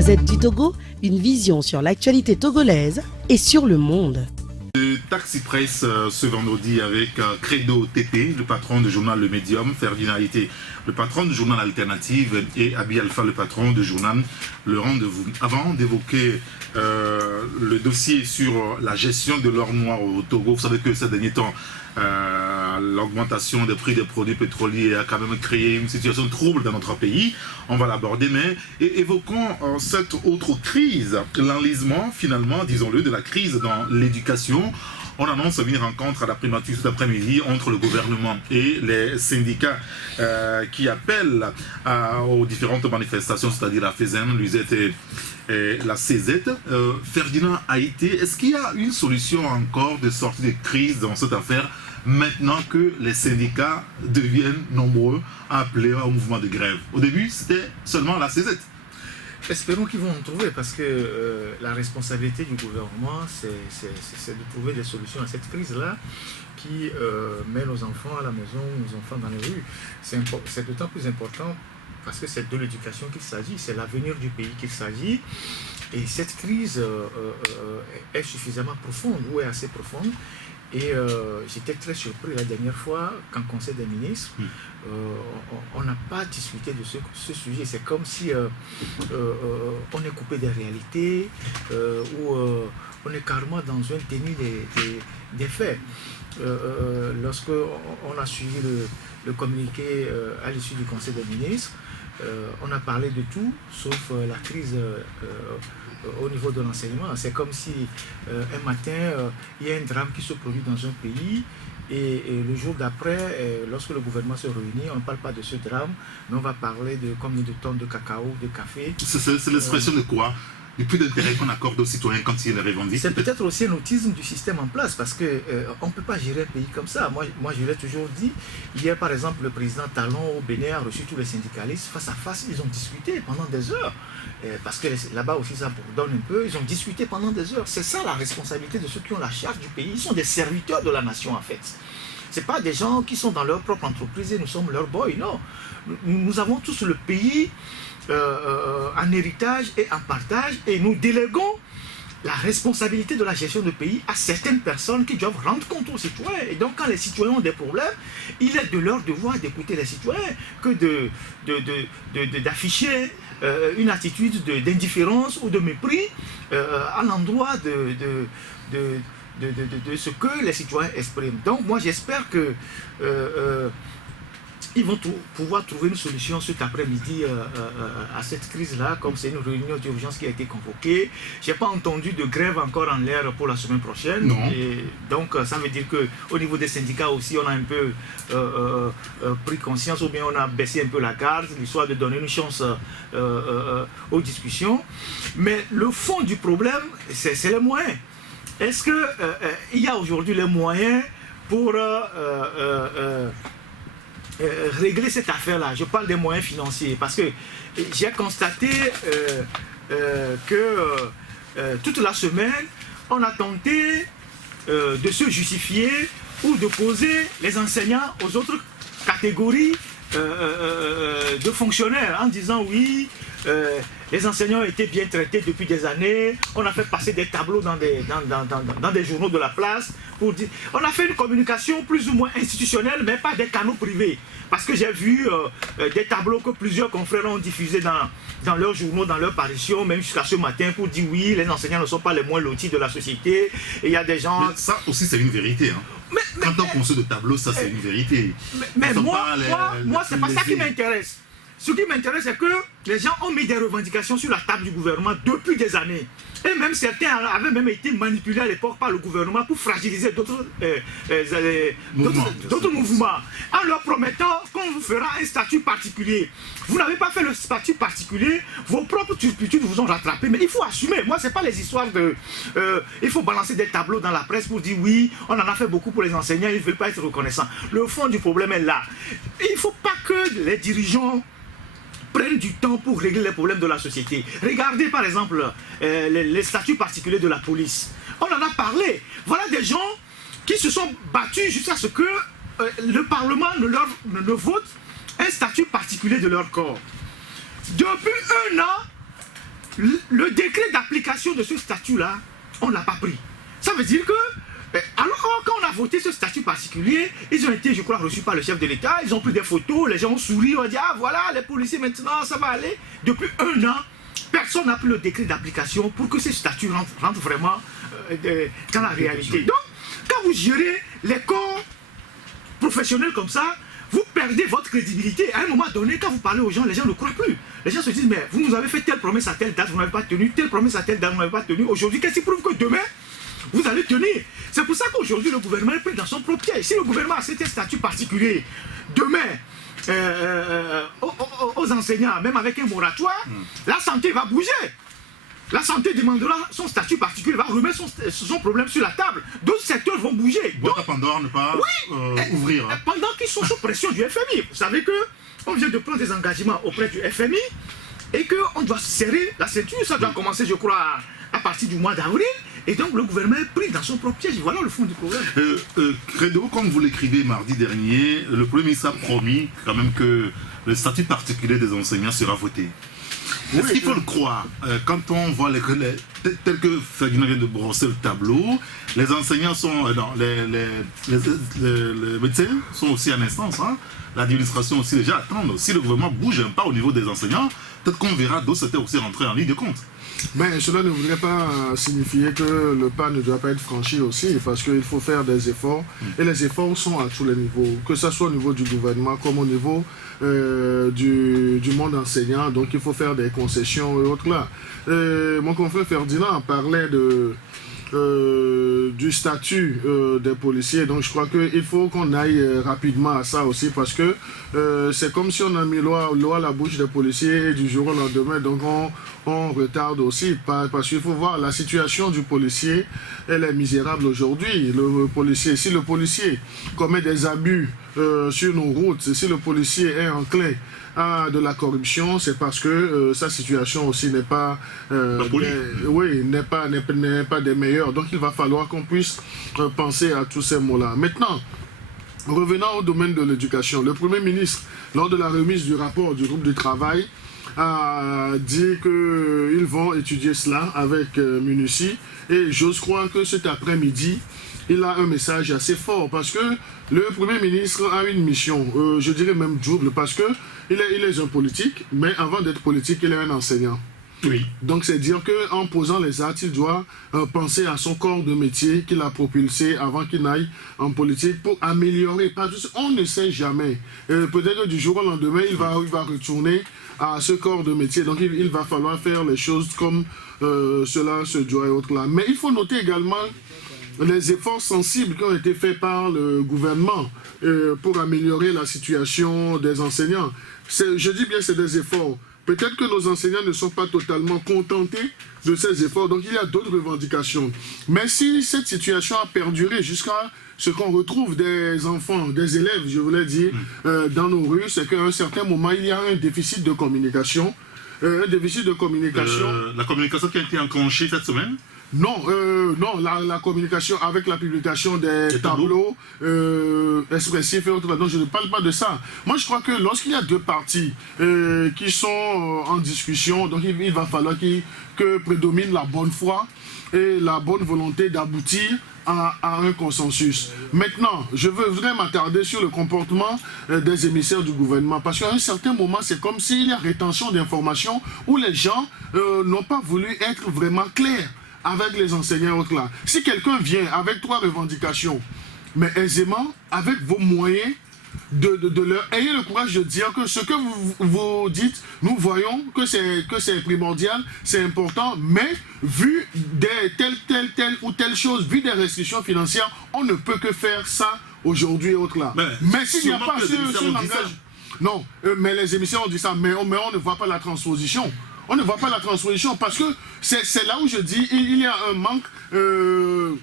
Gazette du Togo, une vision sur l'actualité togolaise et sur le monde. Taxi Presse ce vendredi avec Credo TT, le patron du journal Le Médium, Ferdinand Aïté, le patron du journal Alternative et Abi Alpha, le patron du journal Le Rendez-vous. Avant d'évoquer le dossier sur la gestion de l'or noir au Togo, vous savez que ces derniers temps, l'augmentation des prix des produits pétroliers a quand même créé une situation trouble dans notre pays. On va l'aborder, mais évoquons cette autre crise, l'enlisement finalement, disons-le, de la crise dans l'éducation. On annonce une rencontre à la primature cet après-midi entre le gouvernement et les syndicats qui appellent aux différentes manifestations, c'est-à-dire la FESEN, l'UZET et la CZ. Ferdinand Aïté, est-ce qu'il y a une solution encore de sortie de crise dans cette affaire maintenant que les syndicats deviennent nombreux à appeler au mouvement de grève? Au début, c'était seulement la CZ. Espérons qu'ils vont en trouver, parce que la responsabilité du gouvernement, c'est de trouver des solutions à cette crise-là qui met nos enfants à la maison, nos enfants dans les rues. C'est d'autant plus important parce que c'est de l'éducation qu'il s'agit, c'est l'avenir du pays qu'il s'agit. Et cette crise est suffisamment profonde, ou est assez profonde. Et j'étais très surpris la dernière fois qu'en Conseil des ministres, on n'a pas discuté de ce sujet. C'est comme si on est coupé des réalités, ou on est carrément dans un déni des faits. Lorsqu'on a suivi le communiqué à l'issue du Conseil des ministres, on a parlé de tout, sauf la crise au niveau de l'enseignement. C'est comme si un matin, il y a un drame qui se produit dans un pays et le jour d'après, lorsque le gouvernement se réunit, on ne parle pas de ce drame, mais on va parler de combien de tonnes de cacao, de café. C'est l'expression de quoi? Du plus d'intérêt qu'on accorde aux citoyens quand ils les revendiquent. C'est peut-être aussi un autisme du système en place, parce qu'on ne peut pas gérer un pays comme ça. Moi, je l'ai toujours dit. Hier, par exemple, le président Talon au Bénin a reçu tous les syndicalistes face à face. Ils ont discuté pendant des heures. Parce que là-bas aussi, ça bourdonne un peu. Ils ont discuté pendant des heures. C'est ça la responsabilité de ceux qui ont la charge du pays. Ils sont des serviteurs de la nation, en fait. Ce n'est pas des gens qui sont dans leur propre entreprise et nous sommes leurs boys, non. Nous avons tous le pays en héritage et en partage, et nous déléguons la responsabilité de la gestion du pays à certaines personnes qui doivent rendre compte aux citoyens. Et donc quand les citoyens ont des problèmes, il est de leur devoir d'écouter les citoyens que d'afficher une attitude d'indifférence ou de mépris à l'endroit de ce que les citoyens expriment. Donc moi j'espère que ils vont pouvoir trouver une solution cet après-midi à cette crise-là, comme c'est une réunion d'urgence qui a été convoquée. Je n'ai pas entendu de grève encore en l'air pour la semaine prochaine. Non. Et donc ça veut dire qu'au niveau des syndicats aussi, on a un peu pris conscience, ou bien on a baissé un peu la garde, l'histoire de donner une chance aux discussions. Mais le fond du problème, c'est les moyens. Est-ce qu'il y a aujourd'hui les moyens pour régler cette affaire-là? Je parle des moyens financiers, parce que j'ai constaté que toute la semaine, on a tenté de se justifier ou de poser les enseignants aux autres catégories de fonctionnaires en disant oui, les enseignants ont été bien traités depuis des années, on a fait passer des tableaux dans des journaux de la place pour dire... On a fait une communication plus ou moins institutionnelle, mais pas des canaux privés, parce que j'ai vu des tableaux que plusieurs confrères ont diffusés dans leurs journaux, dans leurs parutions, même jusqu'à ce matin, pour dire oui, les enseignants ne sont pas les moins lotis de la société, et il y a des gens... Mais ça aussi c'est une vérité, hein. Quand on conçoit de tableaux, ça c'est une vérité. Mais moi c'est pas ça qui m'intéresse. Ce qui m'intéresse, c'est que les gens ont mis des revendications sur la table du gouvernement depuis des années. Et même certains avaient même été manipulés à l'époque par le gouvernement pour fragiliser d'autres mouvements, en leur promettant qu'on vous fera un statut particulier. Vous n'avez pas fait le statut particulier, vos propres turpitudes vous ont rattrapé, mais il faut assumer. Moi, c'est pas les histoires de... il faut balancer des tableaux dans la presse pour dire oui, on en a fait beaucoup pour les enseignants, ils ne veulent pas être reconnaissants. Le fond du problème est là. Il ne faut pas que les dirigeants prennent du temps pour régler les problèmes de la société. Regardez par exemple les statuts particuliers de la police. On en a parlé. Voilà des gens qui se sont battus jusqu'à ce que le Parlement ne vote un statut particulier de leur corps. Depuis un an, le décret d'application de ce statut-là, on ne l'a pas pris. Ça veut dire que, alors quand on a voté ce statut particulier, ils ont été, je crois, reçus par le chef de l'État, ils ont pris des photos, les gens ont souri, on dit, ah voilà, les policiers maintenant, ça va aller. Depuis 1 an, personne n'a pris le décret d'application pour que ce statut rentre vraiment dans la réalité. Donc, quand vous gérez les corps professionnels comme ça, vous perdez votre crédibilité. À un moment donné, quand vous parlez aux gens, les gens ne croient plus. Les gens se disent, mais vous nous avez fait telle promesse à telle date, vous n'avez pas tenu, telle promesse à telle date, vous n'avez pas tenu. Aujourd'hui, qu'est-ce qui prouve que demain, vous allez tenir? C'est pour ça qu'aujourd'hui, le gouvernement est pris dans son propre piège. Si le gouvernement a cet statut particulier, demain, aux enseignants, même avec un moratoire, la santé va bouger. La santé demandera son statut particulier, va remettre son problème sur la table. D'autres secteurs vont bouger. Boîte à Pandore ne pas ouvrir. Pendant qu'ils sont sous pression du FMI. Vous savez qu'on vient de prendre des engagements auprès du FMI et qu'on doit serrer la ceinture. Ça doit commencer, je crois, à partir du mois d'avril. Et donc le gouvernement est pris dans son propre piège. Voilà le fond du problème. Credo, comme vous l'écrivez mardi dernier, le Premier ministre a promis quand même que le statut particulier des enseignants sera voté. Est-ce qu'il faut le croire quand on voit tel que Ferdinand vient de brosser le tableau, les enseignants sont, les médecins sont aussi en instance, hein, l'administration aussi déjà attend. Si le gouvernement bouge un pas au niveau des enseignants, peut-être qu'on verra d'autres secteurs aussi rentrer en ligne de compte. Mais cela ne voudrait pas signifier que le pas ne doit pas être franchi aussi, parce qu'il faut faire des efforts, et les efforts sont à tous les niveaux, que ce soit au niveau du gouvernement comme au niveau du monde enseignant, donc il faut faire des concessions et autres là. Mon confrère Ferdinand parlait du statut des policiers, donc je crois qu'il faut qu'on aille rapidement à ça aussi, parce que c'est comme si on a mis l'eau à la bouche des policiers et du jour au lendemain, donc on retarde aussi, parce qu'il faut voir la situation du policier, elle est misérable aujourd'hui. Le policier, si le policier commet des abus sur nos routes, si le policier est enclin à de la corruption, c'est parce que sa situation aussi n'est pas, n'est pas des meilleures. Donc il va falloir qu'on puisse penser à tous ces mots-là. Maintenant, revenant au domaine de l'éducation, le Premier ministre, lors de la remise du rapport du groupe de travail, a dit qu'ils vont étudier cela avec minutie, et j'ose croire que cet après-midi, il a un message assez fort, parce que le Premier ministre a une mission, je dirais même double, parce que il est un politique, mais avant d'être politique, il est un enseignant. Oui. Donc c'est dire qu'en posant les actes, il doit penser à son corps de métier qu'il a propulsé avant qu'il n'aille en politique pour améliorer. On ne sait jamais. Peut-être que du jour au lendemain, il va retourner à ce corps de métier. Donc il va falloir faire les choses comme cela se doit et autres là. Mais il faut noter également les efforts sensibles qui ont été faits par le gouvernement pour améliorer la situation des enseignants. Je dis bien c'est des efforts. Peut-être que nos enseignants ne sont pas totalement contentés de ces efforts, donc il y a d'autres revendications. Mais si cette situation a perduré jusqu'à ce qu'on retrouve des enfants, des élèves, je voulais dire, dans nos rues, c'est qu'à un certain moment, il y a un déficit de communication. Un déficit de communication. La communication qui a été enclenchée cette semaine? Non, la communication avec la publication des tableaux expressifs et autres, donc je ne parle pas de ça. Moi, je crois que lorsqu'il y a deux parties qui sont en discussion, donc il va falloir que prédomine la bonne foi et la bonne volonté d'aboutir à un consensus. Maintenant, je voudrais m'attarder sur le comportement des émissaires du gouvernement, parce qu'à un certain moment, c'est comme s'il y a rétention d'informations où les gens n'ont pas voulu être vraiment clairs avec les enseignants et autres là. Si quelqu'un vient avec 3 revendications, mais aisément, avec vos moyens, ayez le courage de dire que ce que vous dites, nous voyons que c'est primordial, c'est important, mais vu telle ou telle chose, vu des restrictions financières, on ne peut que faire ça aujourd'hui et autres là. Mais s'il n'y a pas ce langage... Non, mais les émissaires ont dit ça, mais on ne voit pas la transposition. On ne voit pas la transposition parce que c'est là où je dis il y a un manque de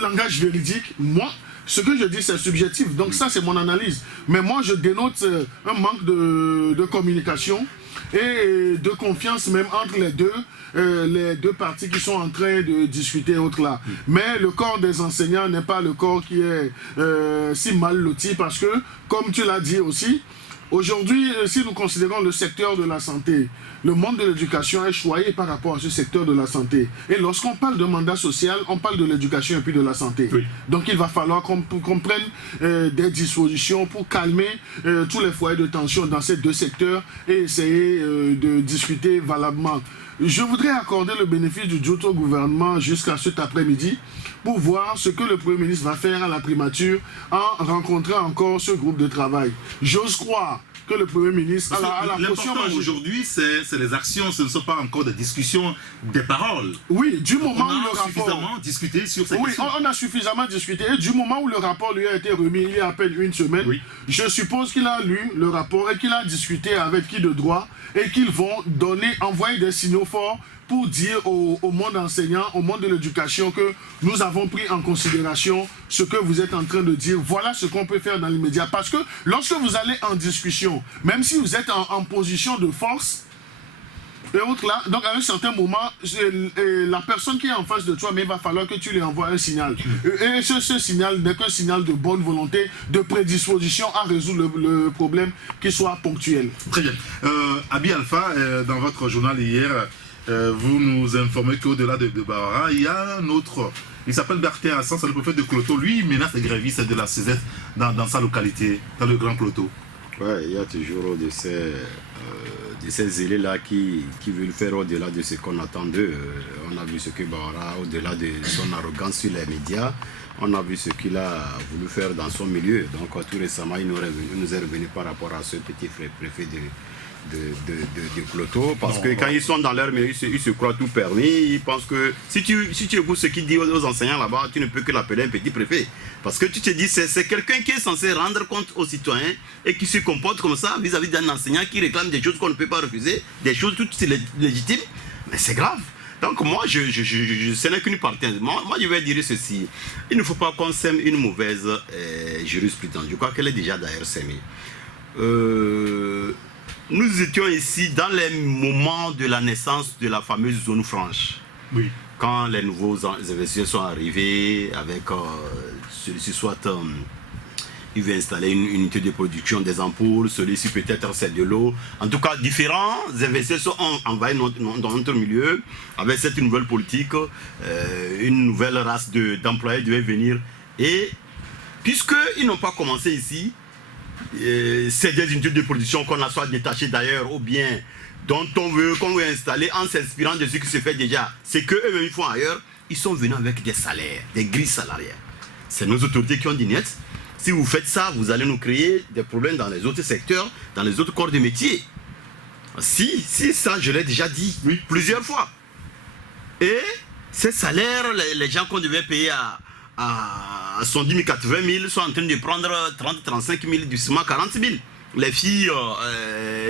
langage véridique. Moi, ce que je dis, c'est subjectif. Donc ça, c'est mon analyse. Mais moi, je dénote un manque de communication et de confiance même entre les deux parties qui sont en train de discuter autre là. Mais le corps des enseignants n'est pas le corps qui est si mal loti parce que, comme tu l'as dit aussi, Aujourd'hui, si nous considérons le secteur de la santé, le monde de l'éducation est choyé par rapport à ce secteur de la santé. Et lorsqu'on parle de mandat social, on parle de l'éducation et puis de la santé. Oui. Donc il va falloir qu'on prenne des dispositions pour calmer tous les foyers de tension dans ces deux secteurs et essayer de discuter valablement. Je voudrais accorder le bénéfice du doute au gouvernement jusqu'à cet après-midi pour voir ce que le Premier ministre va faire à la primature en rencontrant encore ce groupe de travail. J'ose croire que le Premier ministre a la l'important aujourd'hui, c'est les actions, ce ne sont pas encore des discussions, des paroles. Oui, du moment où le rapport... On a suffisamment discuté sur ces questions. Oui, on a suffisamment discuté. Et du moment où le rapport lui a été remis il y a à peine une semaine, oui, je suppose qu'il a lu le rapport et qu'il a discuté avec qui de droit et qu'ils vont envoyer des signaux forts pour dire au monde enseignant, au monde de l'éducation que nous avons pris en considération ce que vous êtes en train de dire. Voilà ce qu'on peut faire dans l'immédiat. Parce que lorsque vous allez en discussion, même si vous êtes en position de force, et autres là, donc à un certain moment, la personne qui est en face de toi, mais il va falloir que tu lui envoies un signal. Et ce signal n'est qu'un signal de bonne volonté, de prédisposition à résoudre le problème qui soit ponctuel. Très bien. Abi Alpha, dans votre journal hier, vous nous informez qu'au-delà de Bawara, il y a un autre, il s'appelle Bertin Hassan, c'est le préfet de Kloto. Lui, il menace les grévistes de la CZ dans sa localité, dans le Grand Kloto. Oui, il y a toujours de ces élèves-là qui veulent faire au-delà de ce qu'on attend d'eux. On a vu ce que Bawara, au-delà de son arrogance sur les médias, on a vu ce qu'il a voulu faire dans son milieu. Donc tout récemment, il nous est revenu par rapport à ce petit préfet de Kloto, parce que quand ils sont dans leur milieu, ils se croient tout permis. Ils pensent que si tu écoutes ce qu'il dit aux enseignants là-bas, tu ne peux que l'appeler un petit préfet. Parce que tu te dis, c'est quelqu'un qui est censé rendre compte aux citoyens et qui se comporte comme ça vis-à-vis d'un enseignant qui réclame des choses qu'on ne peut pas refuser, des choses toutes légitimes. Mais c'est grave. Donc moi, ce n'est qu'une partie. Moi, je vais dire ceci. Il ne faut pas qu'on sème une mauvaise jurisprudence. Je crois qu'elle est déjà d'ailleurs sémée. Nous étions ici dans les moments de la naissance de la fameuse zone franche. Oui. Quand les nouveaux investisseurs sont arrivés avec celui-ci soit il veut installer une unité de production des ampoules, celui-ci peut-être c'est de l'eau. En tout cas, différents investisseurs ont envahi dans notre milieu avec cette nouvelle politique. Une nouvelle race d'employés devait venir. Et puisqu'ils n'ont pas commencé ici, c'est des unités de production qu'on a soit détachées d'ailleurs ou bien dont qu'on veut installer en s'inspirant de ce qui se fait déjà. C'est qu'eux-mêmes ils font ailleurs. Ils sont venus avec des salaires, des grilles salariales. C'est nos autorités qui ont dit net. Si vous faites ça, vous allez nous créer des problèmes dans les autres secteurs, dans les autres corps de métier. Si ça, je l'ai déjà dit plusieurs fois. Et ces salaires, les gens qu'on devait payer à 70 000, 80 000 sont en train de prendre 30 35 000, du ciment 40 000. Les filles,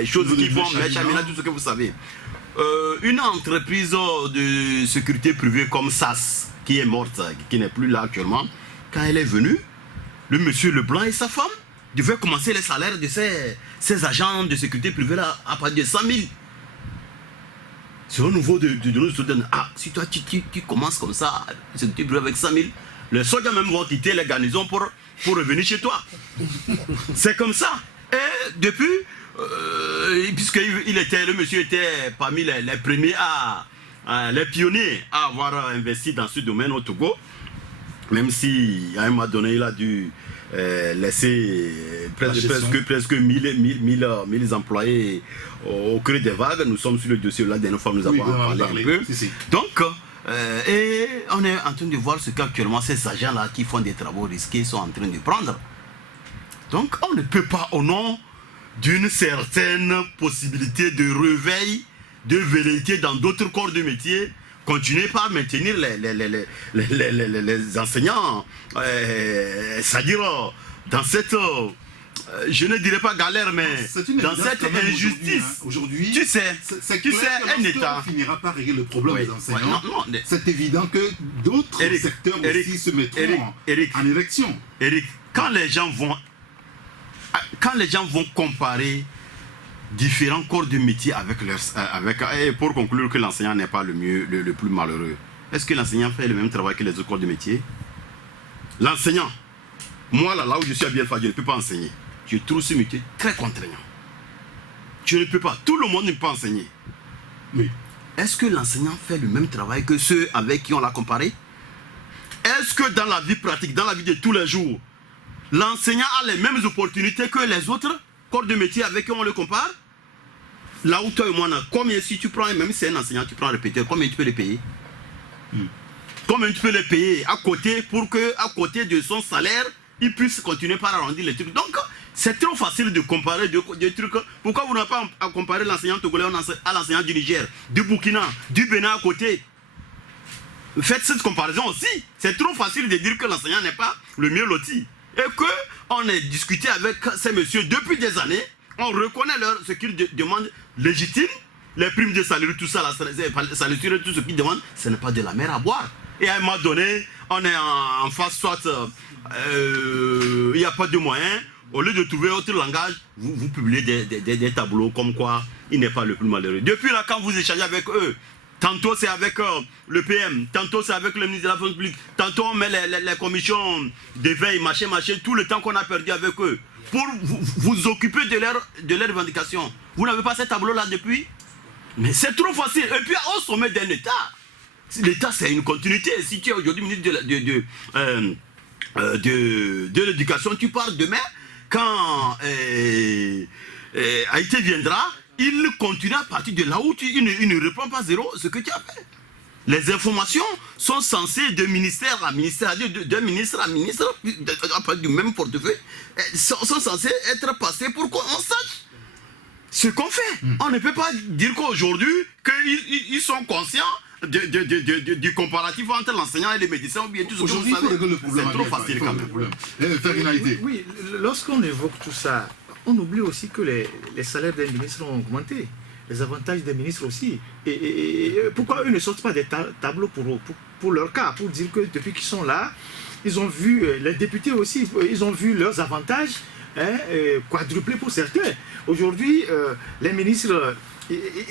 choses qui font, tout ce que vous savez. Une entreprise de sécurité privée comme SAS, qui est morte, qui n'est plus là actuellement, quand elle est venue, le monsieur Leblanc et sa femme devaient commencer les salaires de ces agents de sécurité privée là à partir de 100 000. C'est au niveau de nos étudiants. Ah, si toi tu commences comme ça, sécurité privée avec 100 000, les soldats même vont quitter les garnisons pour revenir chez toi. C'est comme ça. Et depuis, puisque le monsieur était parmi les premiers les pionniers à avoir investi dans ce domaine au Togo, même si à un moment donné il a dû laisser presque 1000 employés au creux des vagues. Nous sommes sur le dossier, la dernière fois nous avons parlé un peu. Si. Donc, et on est en train de voir ce qu'actuellement ces agents-là qui font des travaux risqués sont en train de prendre. Donc on ne peut pas, au nom d'une certaine possibilité de réveil, de velléité dans d'autres corps de métier, continuer par maintenir les enseignants, c'est-à-dire dans cette, je ne dirais pas galère, mais dans cette injustice. Aujourd'hui, tu sais, un État finira par régler le problème des enseignants. C'est évident que d'autres secteurs aussi se mettront en érection. Eric, quand les gens vont comparer différents corps de métier et pour conclure que l'enseignant n'est pas le plus malheureux, est-ce que l'enseignant fait le même travail que les autres corps de métier? L'enseignant, moi là où je suis à Bielfa, je ne peux pas enseigner. je trouve ce métier très contraignant. Je ne peux pas, tout le monde ne peut pas enseigner. Oui. Est-ce que l'enseignant fait le même travail que ceux avec qui on l'a comparé? Est-ce que dans la vie pratique, dans la vie de tous les jours, l'enseignant a les mêmes opportunités que les autres corps de métier avec qui on le compare? Là où toi et moi, combien si tu prends, même si c'est un enseignant, tu prends un répéteur, combien tu peux les payer? Combien tu peux les payer à côté pour que, à côté de son salaire, il puisse continuer par arrondir les trucs? Donc, c'est trop facile de comparer deux trucs. Pourquoi vous n'avez pas à comparer l'enseignant togolais à l'enseignant du Niger, du Burkina, du Bénin à côté? Faites cette comparaison aussi. C'est trop facile de dire que l'enseignant n'est pas le mieux loti. Et qu'on ait discuté avec ces messieurs depuis des années, on reconnaît ce qu'ils demandent légitime, les primes de salaire, tout ça, la salutaire, tout ce qu'ils demandent, ce n'est pas de la mer à boire. Et à un moment donné, on est en face, soit il n'y a pas de moyens. Au lieu de trouver autre langage, vous publiez des tableaux comme quoi il n'est pas le plus malheureux. Depuis là, quand vous échangez avec eux, tantôt c'est avec le PM, tantôt c'est avec le ministre de la Fonction publique, tantôt on met les commissions d'éveil, machin, tout le temps qu'on a perdu avec eux, pour vous occuper de leurs revendications. Vous n'avez pas ces tableaux-là depuis? Mais c'est trop facile. Et puis au sommet d'un État, l'État c'est une continuité. Si tu es aujourd'hui ministre de l'éducation, tu pars demain. Quand Haïti viendra, il continue à partir de là où il ne reprend pas zéro ce que tu as fait. Les informations sont censées de ministère à ministère, de ministre à ministre, du même portefeuille, sont censées être passées pour qu'on sache ce qu'on fait. On ne peut pas dire qu'aujourd'hui, qu'ils sont conscients du comparatif entre l'enseignant et les médecins, ou bien tout ce que vous savez. C'est trop facile quand même. Oui, lorsqu'on évoque tout ça, on oublie aussi que les salaires des ministres ont augmenté, les avantages des ministres aussi. Et pourquoi eux ne sortent pas des tableaux pour leur cas, pour dire que depuis qu'ils sont là, ils ont vu, les députés aussi, ils ont vu leurs avantages quadruplés pour certains. Aujourd'hui, les ministres,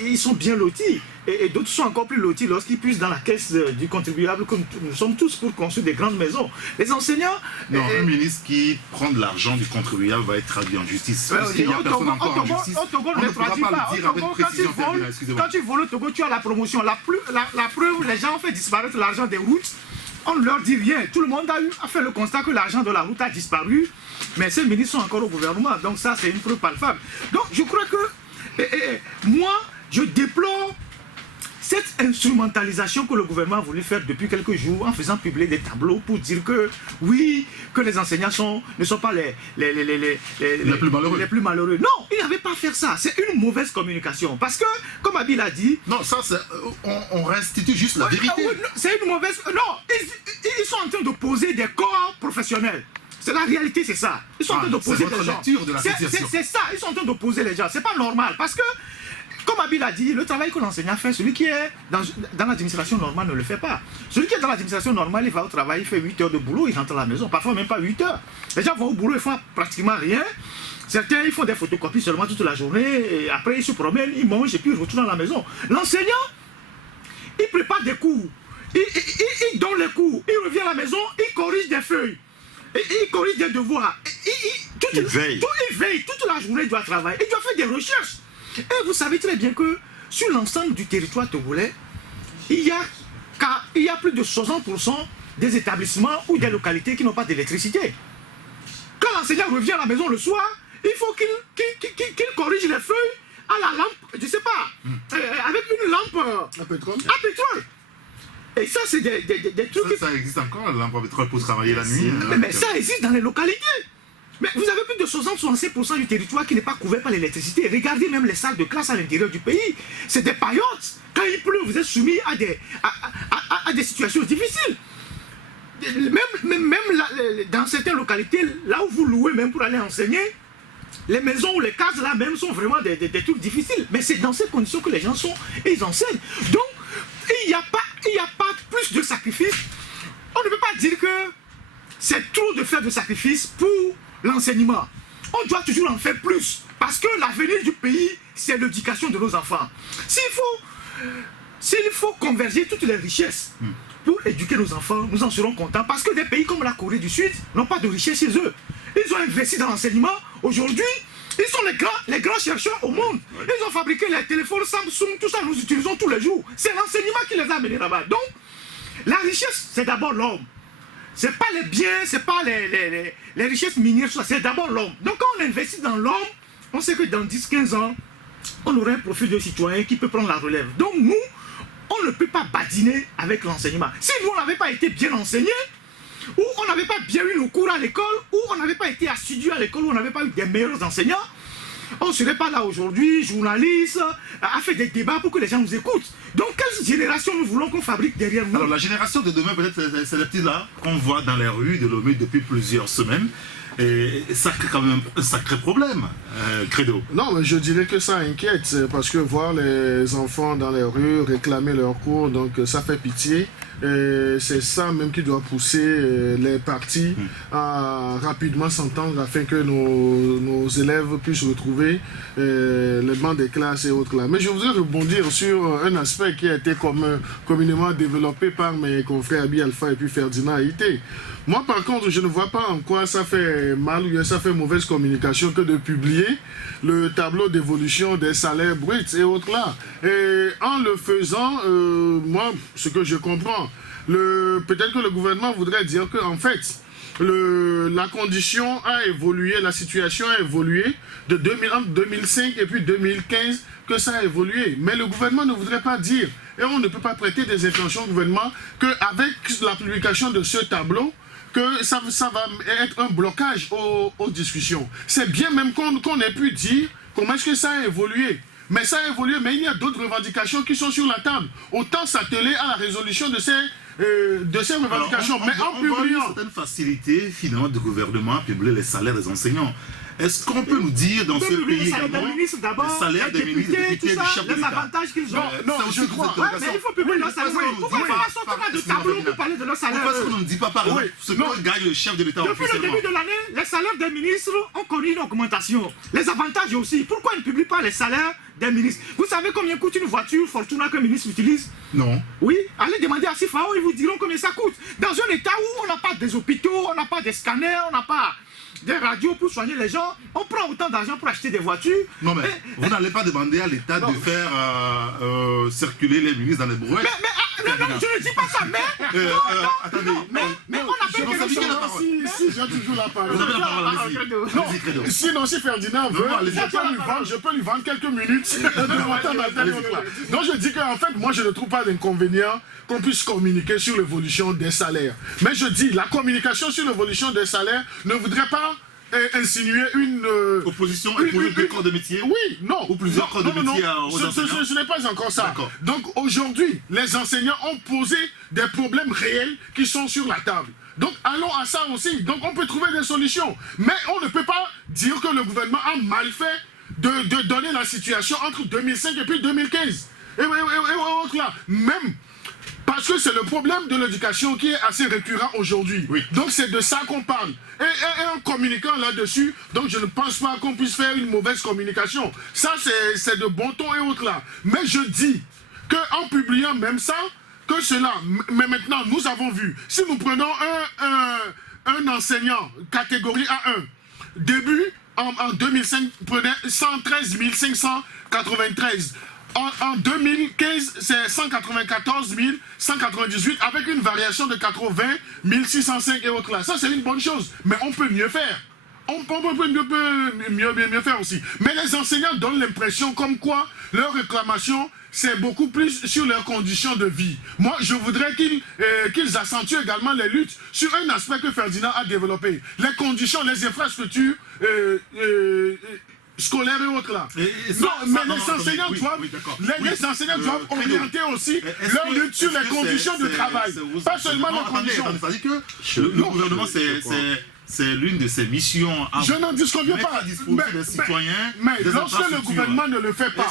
ils sont bien lotis. Et d'autres sont encore plus lotis lorsqu'ils puissent dans la caisse du contribuable, comme nous sommes tous pour construire des grandes maisons. Les enseignants... Non, un ministre qui prend de l'argent du contribuable va être traduit en justice. Au Togo, ne traduit pas. Quand tu voles au Togo, tu as la promotion. La preuve, les gens ont fait disparaître l'argent des routes. On ne leur dit rien. Tout le monde a fait le constat que l'argent de la route a disparu. Mais ces ministres sont encore au gouvernement. Donc ça, c'est une preuve palpable. Donc je crois que moi, je déplore cette instrumentalisation que le gouvernement a voulu faire depuis quelques jours en faisant publier des tableaux pour dire que oui, que les enseignants ne sont pas les plus malheureux. Non, il n'avait pas à faire ça. C'est une mauvaise communication. Parce que, comme Abil a dit... Non, ça, on restitue juste la vérité. C'est une mauvaise... Non, ils sont en train d'opposer des corps professionnels. C'est la réalité, c'est ça. Ils sont en train d'opposer des gens. C'est ça, ils sont en train d'opposer les gens. C'est pas normal. Parce que, comme Abil a dit, le travail que l'enseignant fait, celui qui est dans l'administration normale ne le fait pas. Celui qui est dans l'administration normale, il va au travail, il fait 8 heures de boulot, il rentre à la maison, parfois même pas 8 heures. Les gens vont au boulot, ils font pratiquement rien. Certains, ils font des photocopies seulement toute la journée, et après ils se promènent, ils mangent et puis ils retournent à la maison. L'enseignant, il prépare des cours, il donne les cours, il revient à la maison, il corrige des feuilles, il corrige des devoirs, il veille toute la journée, il doit travailler, il doit faire des recherches. Et vous savez très bien que sur l'ensemble du territoire togolais, il y a plus de 60% des établissements ou des localités qui n'ont pas d'électricité. Quand l'enseignant revient à la maison le soir, il faut qu'il corrige les feuilles à la lampe, je sais pas, avec une lampe à pétrole. Et ça, c'est des trucs... Ça existe encore, la lampe à pétrole pour travailler la nuit. Mais ça existe dans les localités. Mais vous avez plus de 60-65% du territoire qui n'est pas couvert par l'électricité. Regardez même les salles de classe à l'intérieur du pays. C'est des paillotes. Quand il pleut, vous êtes soumis à des situations difficiles. Même dans certaines localités, là où vous louez même pour aller enseigner, les maisons ou les cases là même sont vraiment des trucs difficiles. Mais c'est dans ces conditions que les gens sont et ils enseignent. Donc, il n'y a pas plus de sacrifices. On ne peut pas dire que c'est trop de faire de sacrifices pour l'enseignement. On doit toujours en faire plus. Parce que l'avenir du pays, c'est l'éducation de nos enfants. S'il faut converger toutes les richesses pour éduquer nos enfants, nous en serons contents. Parce que des pays comme la Corée du Sud n'ont pas de richesse chez eux. Ils ont investi dans l'enseignement. Aujourd'hui, ils sont les grands chercheurs au monde. Ils ont fabriqué les téléphones Samsung, tout ça, nous utilisons tous les jours. C'est l'enseignement qui les a amenés là-bas. Donc, la richesse, c'est d'abord l'homme. Ce n'est pas les biens, ce n'est pas les richesses minières, c'est d'abord l'homme. Donc, quand on investit dans l'homme, on sait que dans 10-15 ans, on aura un profil de citoyen qui peut prendre la relève. Donc, nous, on ne peut pas badiner avec l'enseignement. Si nous, on n'avait pas été bien enseignés, ou on n'avait pas bien eu nos cours à l'école, ou on n'avait pas été assidu à l'école, ou on n'avait pas eu des meilleurs enseignants, on ne serait pas là aujourd'hui, journaliste, à faire des débats pour que les gens nous écoutent. Donc, quelle génération nous voulons qu'on fabrique derrière nous? Alors, la génération de demain, peut-être, c'est les petits-là qu'on voit dans les rues de Lomé depuis plusieurs semaines. Et ça crée quand même un sacré problème, Credo. Non, mais je dirais que ça inquiète, parce que voir les enfants dans les rues réclamer leurs cours, donc ça fait pitié. C'est ça même qui doit pousser les partis à rapidement s'entendre afin que nos élèves puissent retrouver les bancs des classes et autres là. Mais je voudrais rebondir sur un aspect qui a été communément développé par mes confrères Abi Alpha et puis Ferdinand Haïté. Moi par contre, je ne vois pas en quoi ça fait mal ou ça fait mauvaise communication que de publier le tableau d'évolution des salaires bruts et autres là. Et en le faisant, moi, ce que je comprends, peut-être que le gouvernement voudrait dire que en fait, la condition a évolué, la situation a évolué de 2005 et puis 2015 que ça a évolué. Mais le gouvernement ne voudrait pas dire, et on ne peut pas prêter des intentions au gouvernement, qu'avec la publication de ce tableau, que ça va être un blocage aux discussions. C'est bien même qu'on ait pu dire comment est-ce que ça a évolué. Mais ça a évolué, mais il y a d'autres revendications qui sont sur la table. Autant s'atteler à la résolution de ces revendications. Alors, mais en publiant... une certaine facilité, finalement, du gouvernement à publier les salaires des enseignants. Est-ce qu'on peut nous dire dans ce pays également les salaires des ministres, des députés, du chef de les l'État? avantages qu'ils ont. Non, je crois. Mais il faut publier leur salaire. Pourquoi il faut pas sortir de tableau pour parler de leur salaire? Pourquoi est-ce qu'on ne dit pas par exemple ce que gagne le chef de l'État Depuis le officiellement? début de l'année, les salaires des ministres ont connu une augmentation. Les avantages aussi. Pourquoi ils ne publient pas les salaires des ministres? Vous savez combien coûte une voiture Fortuna qu'un ministre utilise? Non. Oui, allez demander à Sifao, ils vous diront combien ça coûte. Dans un état où on n'a pas des hôpitaux, on n'a pas des scanners, on n'a pas des radios pour soigner les gens, on prend autant d'argent pour acheter des voitures. Non mais vous n'allez pas demander à l'État de faire circuler les ministres dans les brouettes. Non, je ne dis pas ça, mais... Attendez, mais on appelle quelque chose. Si, j'ai toujours la parole. vous avez la parole, allez-y, Credo. Sinon, si Ferdinand veut, je peux lui vendre quelques minutes de mon temps d'antenne. Donc je dis qu'en fait, moi je ne trouve pas d'inconvénient qu'on puisse communiquer sur l'évolution des salaires. Mais je dis, la communication sur l'évolution des salaires ne voudrait pas insinuer une... opposition et des corps de métier? Oui, non. Ou plusieurs corps de métier aux enseignants? Ce n'est pas encore ça. Donc aujourd'hui, les enseignants ont posé des problèmes réels qui sont sur la table. Donc allons à ça aussi. Donc on peut trouver des solutions. Mais on ne peut pas dire que le gouvernement a mal fait de donner la situation entre 2005 et puis 2015. Et autres là. Même... Parce que c'est le problème de l'éducation qui est assez récurrent aujourd'hui. Oui. Donc c'est de ça qu'on parle. Et en communiquant là-dessus, donc je ne pense pas qu'on puisse faire une mauvaise communication. Ça c'est de bon ton et autres là. Mais je dis qu'en publiant même ça, que cela, mais maintenant nous avons vu, si nous prenons un enseignant catégorie A1, début en 2005 prenait 113 593. En 2015, c'est 194 198 avec une variation de 80 605 et autres là. Ça, c'est une bonne chose, mais on peut mieux faire. On peut mieux faire aussi. Mais les enseignants donnent l'impression comme quoi leur réclamation, c'est beaucoup plus sur leurs conditions de vie. Moi, je voudrais qu'ils accentuent également les luttes sur un aspect que Ferdinand a développé. Les conditions, les infrastructures scolaires et autres là. Mais les enseignants doivent orienter aussi leur lutte sur les conditions de travail. Pas seulement les conditions. C'est-à-dire que le gouvernement, c'est l'une de ses missions. Je n'en discute pas. Mais lorsque le gouvernement ne le fait pas,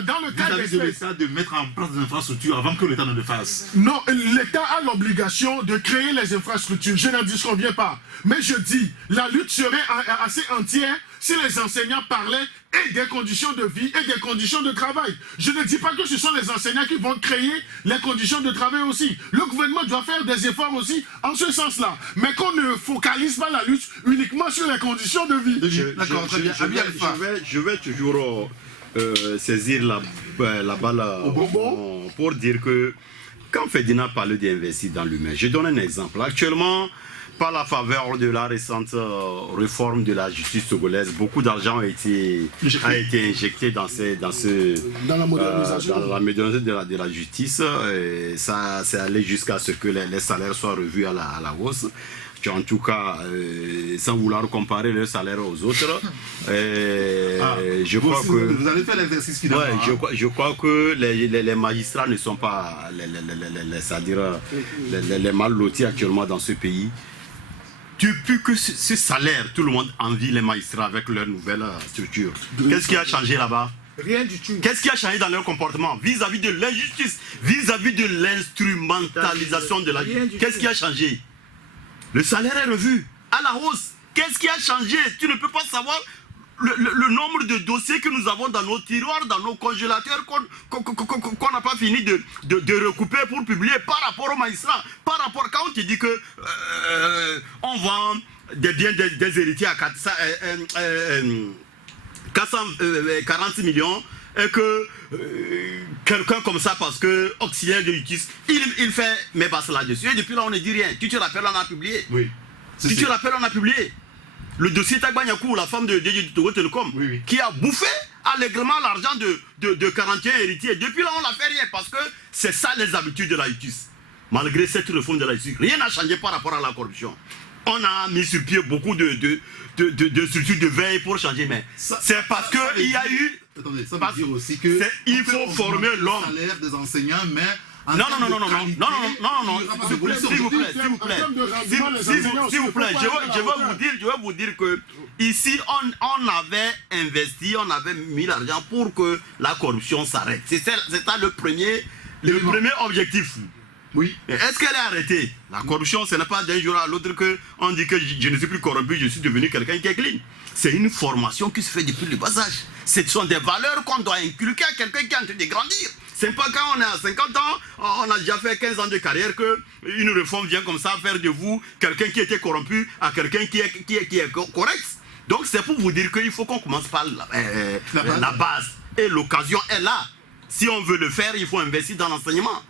dans le cadre de l'État de mettre en place des infrastructures avant que l'État ne le fasse. Non, l'État a l'obligation de créer les infrastructures. Je n'en disconviens pas. Mais je dis, la lutte serait assez entière si les enseignants parlaient et des conditions de vie et des conditions de travail. Je ne dis pas que ce sont les enseignants qui vont créer les conditions de travail aussi. Le gouvernement doit faire des efforts aussi en ce sens-là. Mais qu'on ne focalise pas la lutte uniquement sur les conditions de vie. D'accord, très bien. Je vais toujours saisir la balle pour dire que quand Ferdinand parlait d'investir dans l'humain, je donne un exemple. Actuellement, par la faveur de la récente réforme de la justice togolaise, beaucoup d'argent a été injecté dans la modernisation de la justice. Et ça c'est allé jusqu'à ce que les salaires soient revus à la hausse. En tout cas, sans vouloir comparer leurs salaires aux autres, je crois que vous allez faire l'exercice finalement. Ouais, je crois que les magistrats ne sont pas les mal lotis actuellement dans ce pays. Depuis que ce salaire, tout le monde envie les magistrats avec leur nouvelle structure. Qu'est-ce qui a changé là-bas? Rien du tout. Qu'est-ce qui a changé dans leur comportement vis-à-vis de l'injustice, vis-à-vis de l'instrumentalisation de la justice? Qu'est-ce qui a changé? Le salaire est revu à la hausse. Qu'est-ce qui a changé? Tu ne peux pas savoir le nombre de dossiers que nous avons dans nos tiroirs, dans nos congélateurs, qu'on n'a pas fini de recouper pour publier par rapport aux magistrats. Par rapport, quand on te dit que on vend des biens des héritiers à 440 millions, et que quelqu'un comme ça, parce que auxiliaire de justice, il fait mes basses là-dessus, et depuis là on ne dit rien. Tu te rappelles, on a publié. Oui. Tu te rappelles, on a publié. Le dossier Tagbanyakou, la femme de Togo Telecom, qui a bouffé allègrement l'argent de 41 héritiers. Depuis là, on n'a fait rien parce que c'est ça les habitudes de la justice. Malgré cette réforme de la justice, rien n'a changé par rapport à la corruption. On a mis sur pied beaucoup de structures de veille pour changer, mais c'est parce qu'il y a eu... Attendez, ça veut dire aussi que... Il faut former l'homme. Le salaire des enseignants, mais... Non, s'il vous plaît, je vais vous dire que ici, on avait investi, on avait mis l'argent pour que la corruption s'arrête. C'est ça le premier objectif. Oui. Est-ce qu'elle est arrêtée? La corruption, ce n'est pas d'un jour à l'autre qu'on dit que je ne suis plus corrompu, je suis devenu quelqu'un qui est clean. C'est une formation qui se fait depuis le bas âge. Ce sont des valeurs qu'on doit inculquer à quelqu'un qui est en train de grandir. C'est pas quand on est à 50 ans, on a déjà fait 15 ans de carrière qu'une réforme vient comme ça faire de vous quelqu'un qui était corrompu à quelqu'un qui est correct. Donc c'est pour vous dire qu'il faut qu'on commence par la base. Et l'occasion est là. Si on veut le faire, il faut investir dans l'enseignement.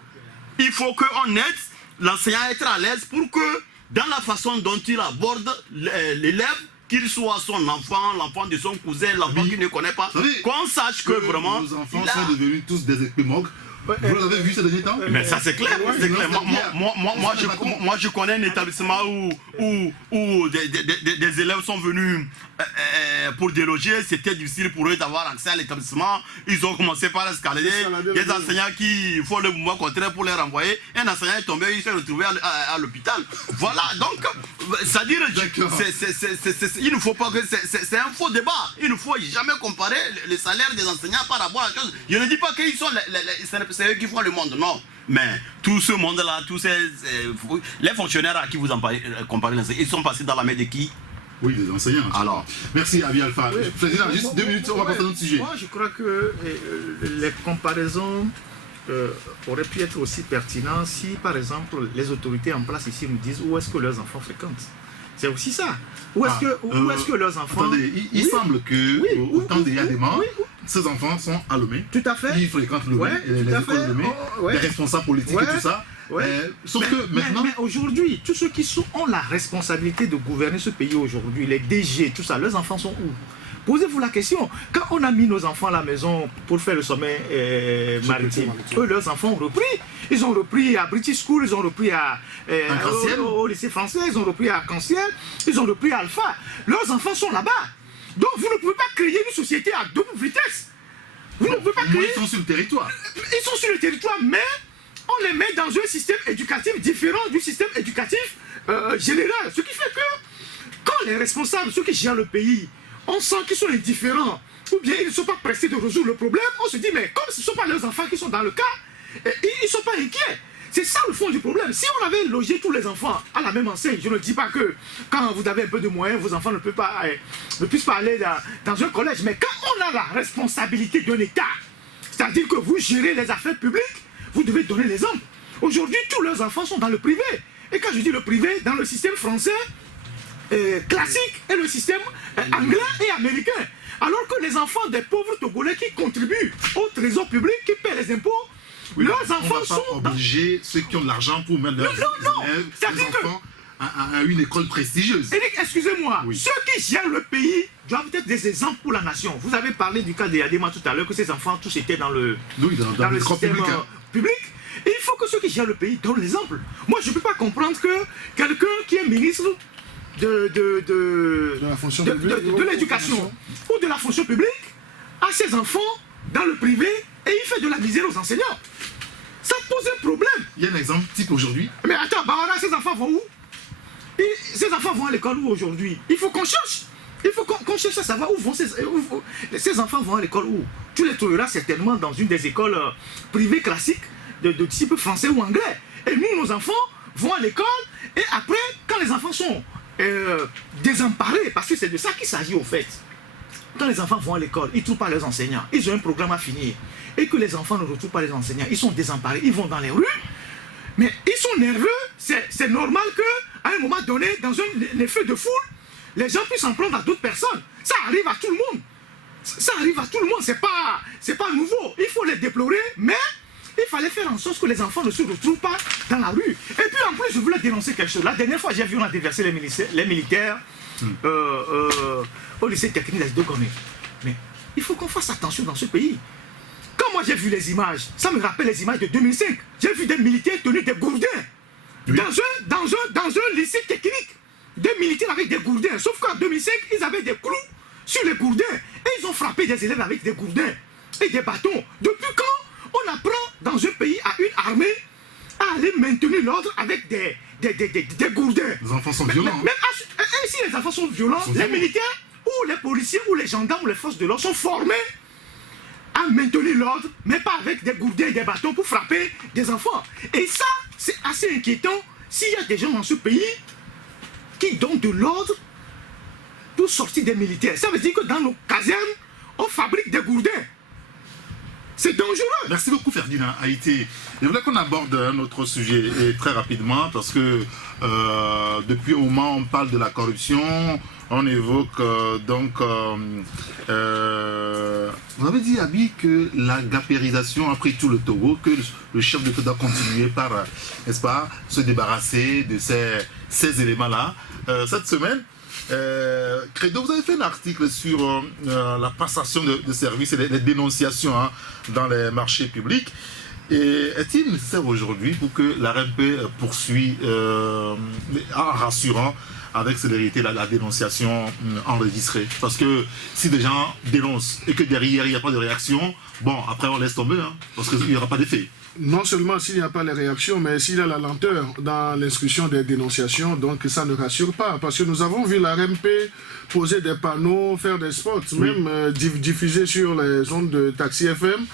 Il faut qu'on aide l'enseignant à être à l'aise pour que dans la façon dont il aborde l'élève, qu'il soit son enfant, l'enfant de son cousin, l'enfant qu'il ne connaît pas, qu'on sache que vraiment... Nos enfants sont devenus tous des équimoques. Vous l'avez vu ces derniers temps? Mais ça c'est clair, c'est clair. Moi je connais un établissement où des élèves sont venus pour déloger. C'était difficile pour eux d'avoir accès à l'établissement. Ils ont commencé par escalader. Il y a des enseignants qui font le mouvement contraire pour les renvoyer. Un enseignant est tombé, il s'est retrouvé à l'hôpital. Voilà, donc, c'est-à-dire, il ne faut pas que... C'est un faux débat. Il ne faut jamais comparer le salaire des enseignants par rapport à la chose. Je ne dis pas qu'ils sont... C'est eux qui font le monde, non. Mais tout ce monde-là, tous les fonctionnaires à qui vous en comparez, ils sont passés dans la main de qui? Oui, les enseignants. Alors, merci Abi Alpha. Président, juste 2 minutes, on va passer à notre sujet. Moi, je crois que les comparaisons auraient pu être aussi pertinentes si, par exemple, les autorités en place ici nous disent où est-ce que leurs enfants fréquentent. C'est aussi ça. Où est-ce que leurs enfants... Attendez, il semble que, au temps des Yadéma, ces enfants sont à Lomé. Tout à fait. Ils fréquentent Lomé, les écoles de Lomé, les responsables politiques et tout ça. Sauf que maintenant... Mais aujourd'hui, tous ceux qui ont la responsabilité de gouverner ce pays aujourd'hui, les DG, tout ça, leurs enfants sont où? Posez-vous la question. Quand on a mis nos enfants à la maison pour faire le sommet maritime, eux, leurs enfants ont repris. Ils ont repris à British School, ils ont repris au lycée français, ils ont repris à Arc-en-Ciel, ils ont repris à Alpha. Leurs enfants sont là-bas. Donc vous ne pouvez pas créer une société à double vitesse. Vous ne pouvez pas créer... Ils sont sur le territoire. Ils sont sur le territoire, mais on les met dans un système éducatif différent du système éducatif général. Ce qui fait que quand les responsables, ceux qui gèrent le pays, on sent qu'ils sont indifférents, ou bien ils ne sont pas pressés de résoudre le problème, on se dit, mais comme ce ne sont pas leurs enfants qui sont dans le cas, ils ne sont pas inquiets. C'est ça le fond du problème. Si on avait logé tous les enfants à la même enseigne, je ne dis pas que quand vous avez un peu de moyens, vos enfants ne puissent pas aller dans un collège. Mais quand on a la responsabilité d'un État, c'est-à-dire que vous gérez les affaires publiques, vous devez donner l'exemple. Aujourd'hui, tous leurs enfants sont dans le privé. Et quand je dis le privé, dans le système français classique et le système anglais et américain. Alors que les enfants des pauvres Togolais qui contribuent au trésor public, qui paient les impôts, leurs enfants sont... On va pas obliger ceux qui ont de l'argent pour mettre leurs élèves, leurs enfants à une école prestigieuse. Excusez-moi, ceux qui gèrent le pays doivent être des exemples pour la nation. Vous avez parlé du cas de Yadema tout à l'heure, que ces enfants tous étaient dans le système public. Et il faut que ceux qui gèrent le pays donnent l'exemple. Moi, je ne peux pas comprendre que quelqu'un qui est ministre de l'éducation ou de la fonction publique a ses enfants dans le privé et il fait de la misère aux enseignants. Ça pose un problème. Il y a un exemple type aujourd'hui. Mais attends, Bahara, ces enfants vont où? Ces enfants vont à l'école où aujourd'hui? Il faut qu'on cherche. Il faut qu'on cherche à savoir où vont ces enfants vont à l'école où? Tu les trouveras certainement dans une des écoles privées classiques de type français ou anglais. Et nous, nos enfants vont à l'école et après, quand les enfants sont désemparés, parce que c'est de ça qu'il s'agit au fait. Quand les enfants vont à l'école, ils ne trouvent pas leurs enseignants, ils ont un programme à finir, et que les enfants ne retrouvent pas les enseignants, ils sont désemparés, ils vont dans les rues, mais ils sont nerveux, c'est normal qu'à un moment donné, dans les feux de foule, les gens puissent en prendre à d'autres personnes. Ça arrive à tout le monde. Ça arrive à tout le monde, c'est pas nouveau. Il faut les déplorer, mais il fallait faire en sorte que les enfants ne se retrouvent pas dans la rue. Et puis en plus, je voulais dénoncer quelque chose. La dernière fois, j'ai vu on a déversé les militaires au lycée technique de Gomé. Mais il faut qu'on fasse attention dans ce pays. Quand moi j'ai vu les images, ça me rappelle les images de 2005. J'ai vu des militaires tenus des gourdins dans un lycée technique. Des militaires avec des gourdins. Sauf qu'en 2005, ils avaient des clous sur les gourdins. Et ils ont frappé des élèves avec des gourdins et des bâtons. Depuis quand on apprend dans un pays à une armée à aller maintenir l'ordre avec des gourdins? Les enfants sont violents. Même si les enfants sont violents, les militaires ou les policiers ou les gendarmes ou les forces de l'ordre sont formés à maintenir l'ordre, mais pas avec des gourdins et des bâtons pour frapper des enfants. Et ça, c'est assez inquiétant s'il y a des gens dans ce pays qui donnent de l'ordre pour sortir des militaires. Ça veut dire que dans nos casernes, on fabrique des gourdins. C'est dangereux. Merci beaucoup Ferdinand Haïté. Je voulais qu'on aborde un autre sujet et très rapidement parce que depuis un moment on parle de la corruption, on évoque vous avez dit Abi que la gapérisation a pris tout le Togo, que le chef de l'État doit continuer par, n'est-ce pas, se débarrasser de ces éléments-là. Cette semaine, Credo, vous avez fait un article sur la passation de services et les dénonciations dans les marchés publics. Et est-il nécessaire aujourd'hui pour que la RMP poursuit en rassurant avec célérité la dénonciation enregistrée? Parce que si des gens dénoncent et que derrière il n'y a pas de réaction, bon, après on laisse tomber, parce qu'il n'y aura pas d'effet. Non seulement s'il n'y a pas les réactions, mais s'il y a la lenteur dans l'instruction des dénonciations, donc ça ne rassure pas. Parce que nous avons vu la RMP poser des panneaux, faire des spots, même diffuser sur les ondes de Taxi FM,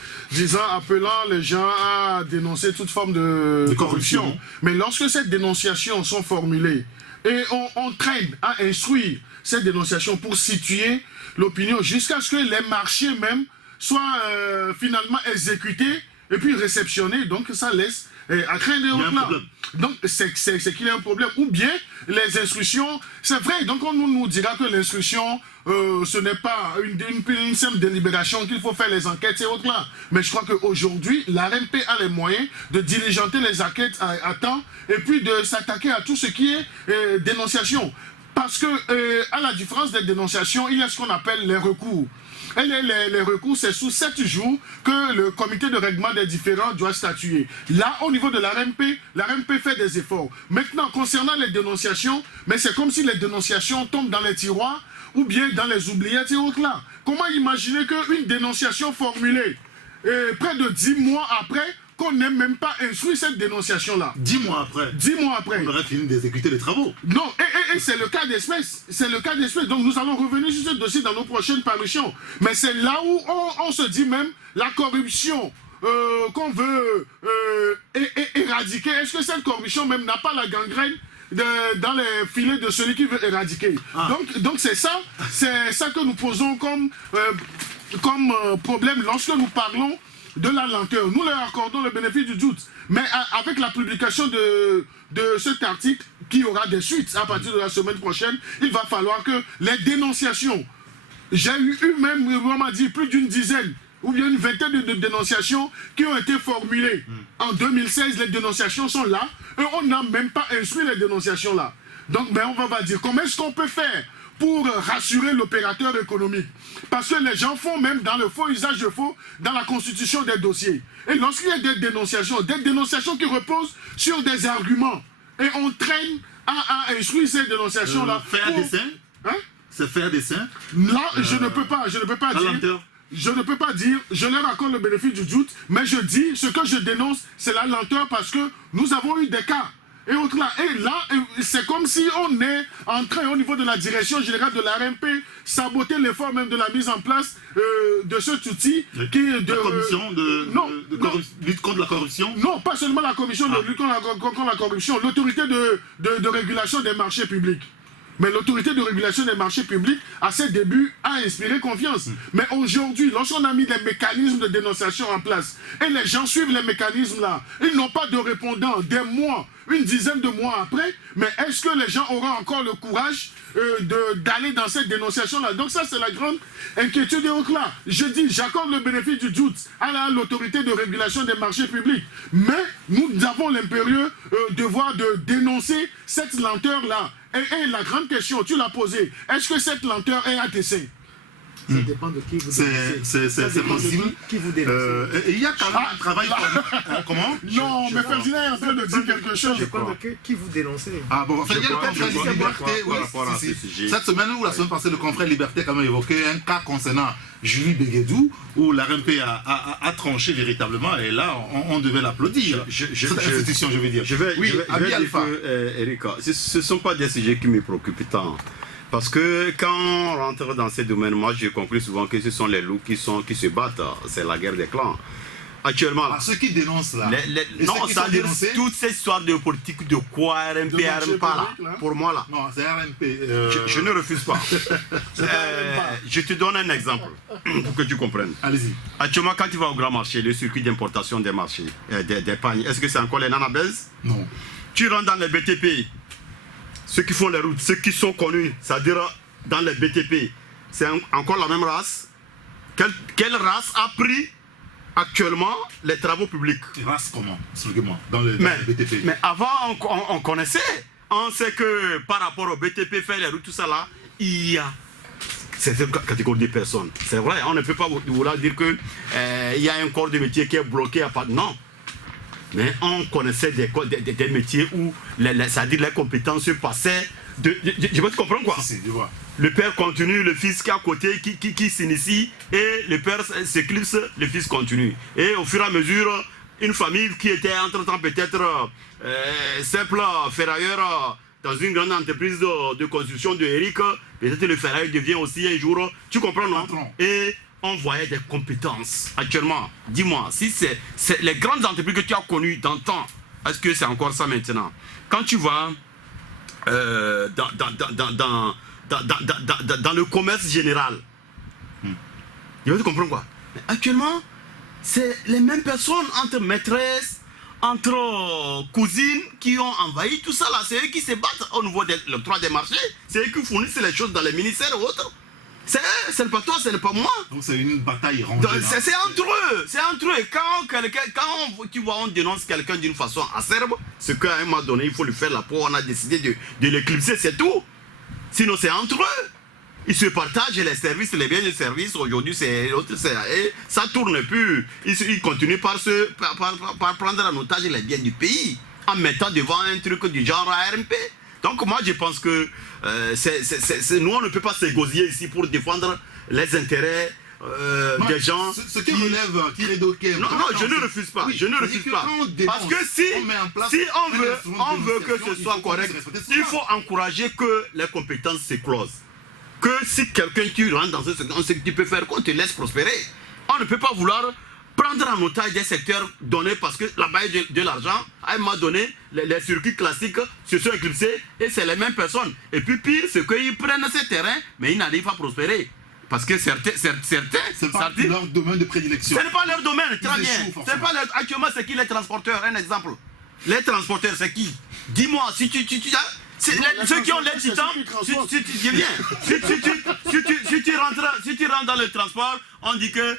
appelant les gens à dénoncer toute forme de corruption. Mais lorsque ces dénonciations sont formulées, et on traîne à instruire ces dénonciations pour situer l'opinion jusqu'à ce que les marchés même soient finalement exécutés et puis réceptionnés, donc ça laisse à craindre là. Donc c'est qu'il y a un problème. Ou bien les instructions, c'est vrai, donc on nous dira que l'instruction, ce n'est pas une simple délibération, qu'il faut faire les enquêtes et autres là. Mais je crois qu'aujourd'hui, la RMP a les moyens de diligenter les enquêtes à temps et puis de s'attaquer à tout ce qui est dénonciation. Parce que, à la différence des dénonciations, il y a ce qu'on appelle les recours. Et les recours, c'est sous 7 jours que le comité de règlement des différends doit statuer. Là, au niveau de la RMP fait des efforts. Maintenant, concernant les dénonciations, mais c'est comme si les dénonciations tombent dans les tiroirs ou bien dans les oubliettes et autres là. Comment imaginer qu'une dénonciation formulée près de 10 mois après, qu'on n'ait même pas instruit cette dénonciation-là. 10 mois après. 10 mois après. On aurait fini d'exécuter les travaux. Non, et c'est le cas d'espèce. C'est le cas d'espèce. Donc nous allons revenir sur ce dossier dans nos prochaines parutions. Mais c'est là où on se dit même la corruption qu'on veut éradiquer, est-ce que cette corruption même n'a pas la gangrène dans les filets de celui qui veut éradiquer? Donc c'est ça que nous posons comme problème lorsque nous parlons de la lenteur. Nous leur accordons le bénéfice du doute. Mais avec la publication de cet article, qui aura des suites à partir de la semaine prochaine, il va falloir que les dénonciations, j'ai eu même, on m'a dit, plus d'une dizaine ou bien une vingtaine de dénonciations qui ont été formulées. En 2016, les dénonciations sont là et on n'a même pas instruit les dénonciations là. Donc on va dire, comment est-ce qu'on peut faire pour rassurer l'opérateur économique? Parce que les gens font même dans le faux usage de faux dans la constitution des dossiers. Et lorsqu'il y a des dénonciations qui reposent sur des arguments, et on traîne à instruire ces dénonciations-là. Faire dessin? Hein? C'est faire dessin? Là, je ne peux pas dire. Je ne peux pas dire, je leur accorde le bénéfice du doute, mais je dis, ce que je dénonce, c'est la lenteur parce que nous avons eu des cas. Et autres là, c'est comme si on est en train, au niveau de la direction générale de la RMP, saboter l'effort même de la mise en place de cet outil qui est de... La commission de lutte contre la corruption? Non, pas seulement la commission de lutte contre la corruption, l'autorité de régulation des marchés publics. Mais l'autorité de régulation des marchés publics, à ses débuts, a inspiré confiance. Mais aujourd'hui, lorsqu'on a mis des mécanismes de dénonciation en place, et les gens suivent les mécanismes-là, ils n'ont pas de répondants des mois, une dizaine de mois après, mais est-ce que les gens auront encore le courage d'aller dans cette dénonciation-là? Donc ça, c'est la grande inquiétude. Et donc là, je dis, j'accorde le bénéfice du doute à l'autorité de régulation des marchés publics. Mais nous avons l'impérieux devoir de dénoncer cette lenteur-là. Et la grande question, tu l'as posée, est-ce que cette lenteur est à dessein? Ça dépend de qui vous dénoncez. C'est possible. Qui vous dénoncez. Il y a quand même un travail... Comment? Non, mais Ferdinand est en train de dire quelque chose. Je crois que qui vous dénoncez. Ah bon, il y a le confrère Liberté. Cette semaine ou la semaine passée, le confrère Liberté a quand même évoqué un cas concernant Julie Béguédou, où la RMP a tranché véritablement, et là, on devait l'applaudir. Cette institution, je veux dire. Je vais dire que, Erika, ce ne sont pas des sujets qui me préoccupent tant. Parce que quand on rentre dans ces domaines, moi je conclue souvent que ce sont les loups qui se battent. C'est la guerre des clans. Actuellement, ceux qui dénoncent là. Non, ça veut dire toute cette histoire de politique de quoi RMP, RMP là. Pour moi là. Non, c'est RMP. Je ne refuse pas. Je te donne un exemple pour que tu comprennes. Allez-y. Actuellement, quand tu vas au grand marché, le circuit d'importation des marchés, des pagnes, est-ce que c'est encore les nanabèzes? Non. Tu rentres dans les BTP. Ceux qui font les routes, ceux qui sont connus, c'est-à-dire dans les BTP, c'est encore la même race. Quelle race a pris actuellement les travaux publics? Race comment? Expliquez-moi. Dans les BTP. Mais avant, on connaissait. On sait que par rapport au BTP, faire les routes, tout ça là, il y a cette catégorie de personnes. C'est vrai, on ne peut pas vouloir dire qu'il y a un corps de métier qui est bloqué à part. Non. Mais on connaissait des métiers où c'est-à-dire les compétences se passaient. Je peux te comprendre quoi? Si, je vois. Le père continue, le fils qui est à côté, qui s'initie, et le père s'éclipse, le fils continue. Et au fur et à mesure, une famille qui était entre-temps peut-être simple ferrailleur dans une grande entreprise de construction de Eric, peut-être le ferrailleur devient aussi un jour, tu comprends non? Et on voyait des compétences. Actuellement, dis-moi, si c'est les grandes entreprises que tu as connues dans le temps, est-ce que c'est encore ça maintenant? Quand tu vas dans le commerce général, tu vas te comprendre quoi? Mais actuellement, c'est les mêmes personnes entre maîtresses, entre cousines qui ont envahi tout ça là. C'est eux qui se battent au niveau de l'octroi des marchés. C'est eux qui fournissent les choses dans les ministères et autres. C'est eux, ce n'est pas toi, ce n'est pas moi. Donc c'est une bataille rangée. C'est entre eux. C'est entre eux. Quand tu vois, on dénonce quelqu'un d'une façon acerbe, c'est qu'à un moment donné, il faut lui faire la peau. On a décidé de l'éclipser, c'est tout. Sinon, c'est entre eux. Ils se partagent les services, les biens de service. Aujourd'hui, c'est l'autre. Ça ne tourne plus. Ils continuent par prendre en otage les biens du pays en mettant devant un truc du genre ARMP. Donc moi je pense que nous on ne peut pas s'égosiller ici pour défendre les intérêts des gens. Ce qui relève, qui est non, je ne refuse pas. Oui, je ne refuse pas. Parce que si on veut que ce soit correct, il faut encourager que les compétences s'éclosent. Que si quelqu'un tu rentres dans ce secteur, tu peux faire qu'on te laisse prospérer. On ne peut pas vouloir prendre en otage des secteurs donnés parce que là-bas il y a de l'argent. À un moment donné, les circuits classiques se sont éclipsés et c'est les mêmes personnes. Et puis pire, c'est qu'ils prennent ces terrains, mais ils n'arrivent pas à prospérer. Parce que certains c'est pas leur domaine de prédilection. Ce n'est pas leur domaine, très bien. Actuellement, c'est qui les transporteurs? Un exemple. Les transporteurs, c'est qui? Dis-moi, si tu ceux qui ont les titans, si tu rentres dans le transport, on dit que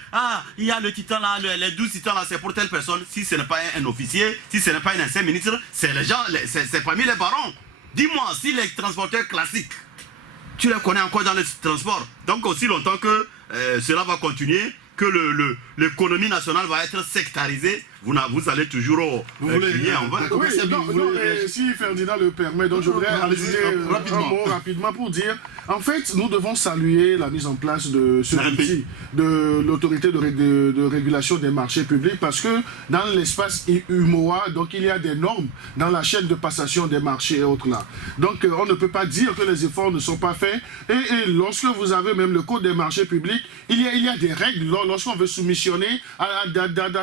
il y a le titan là, les 12 titans là, c'est pour telle personne. Si ce n'est pas un officier, si ce n'est pas un ancien ministre, c'est les gens, c'est parmi les barons. Dis-moi, si les transporteurs classiques, tu les connais encore dans le transport. Donc aussi longtemps que cela va continuer, que l'économie nationale va être sectarisée, vous allez toujours crier en vain. Oui, si Ferdinand le permet, donc je voudrais ajouter un mot rapidement pour dire, en fait, nous devons saluer la mise en place de ce outil de l'autorité de régulation des marchés publics, parce que dans l'espace UMOA, donc il y a des normes dans la chaîne de passation des marchés et autres là. Donc on ne peut pas dire que les efforts ne sont pas faits. Et lorsque vous avez même le code des marchés publics, il y a des règles lorsqu'on veut soumissionner à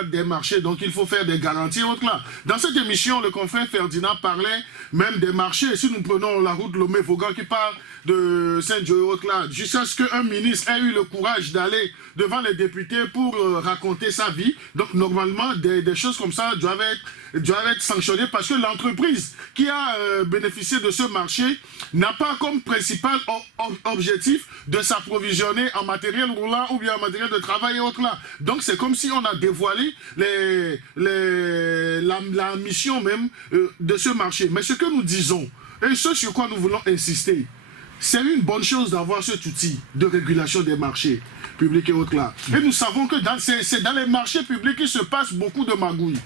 des marchés. Donc il faut faire des garanties et autres là. Dans cette émission, le confrère Ferdinand parlait même des marchés. Si nous prenons la route Lomé-Vaughan qui part de Saint-Joe et autres là, jusqu'à ce qu'un ministre ait eu le courage d'aller devant les députés pour raconter sa vie. Donc normalement, des choses comme ça doivent être sanctionnées, parce que l'entreprise qui a bénéficié de ce marché n'a pas comme principal objectif de s'approvisionner en matériel roulant ou bien en matériel de travail et autres là. Donc c'est comme si on a dévoilé la mission même de ce marché. Mais ce que nous disons, et ce sur quoi nous voulons insister, c'est une bonne chose d'avoir cet outil de régulation des marchés publics et autres là. Et nous savons que c'est dans les marchés publics qu'il se passe beaucoup de magouilles.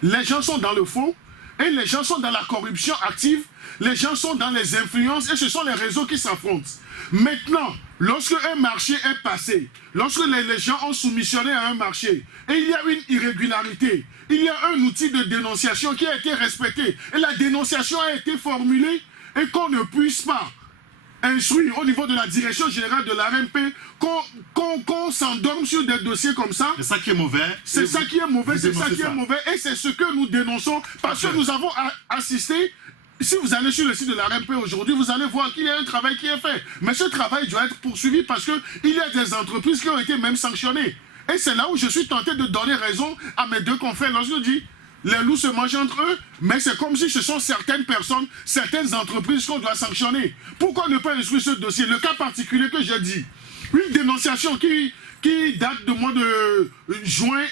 Les gens sont dans le faux et les gens sont dans la corruption active, les gens sont dans les influences et ce sont les réseaux qui s'affrontent. Maintenant, lorsque un marché est passé, lorsque les gens ont soumissionné à un marché et il y a une irrégularité, il y a un outil de dénonciation qui a été respecté et la dénonciation a été formulée et qu'on ne puisse pas instruire au niveau de la direction générale de l'ARMP, qu'on s'endorme sur des dossiers comme ça. C'est ça qui est mauvais. C'est ça qui est mauvais, c'est ça qui est mauvais. Et c'est ce que nous dénonçons, parce que nous avons assisté. Si vous allez sur le site de l'ARMP aujourd'hui, vous allez voir qu'il y a un travail qui est fait. Mais ce travail doit être poursuivi parce qu'il y a des entreprises qui ont été même sanctionnées. Et c'est là où je suis tenté de donner raison à mes deux confrères lorsque je dis les loups se mangent entre eux, mais c'est comme si ce sont certaines personnes, certaines entreprises qu'on doit sanctionner. Pourquoi ne pas instruire ce dossier? Le cas particulier que j'ai dit, une dénonciation qui date de mois de juin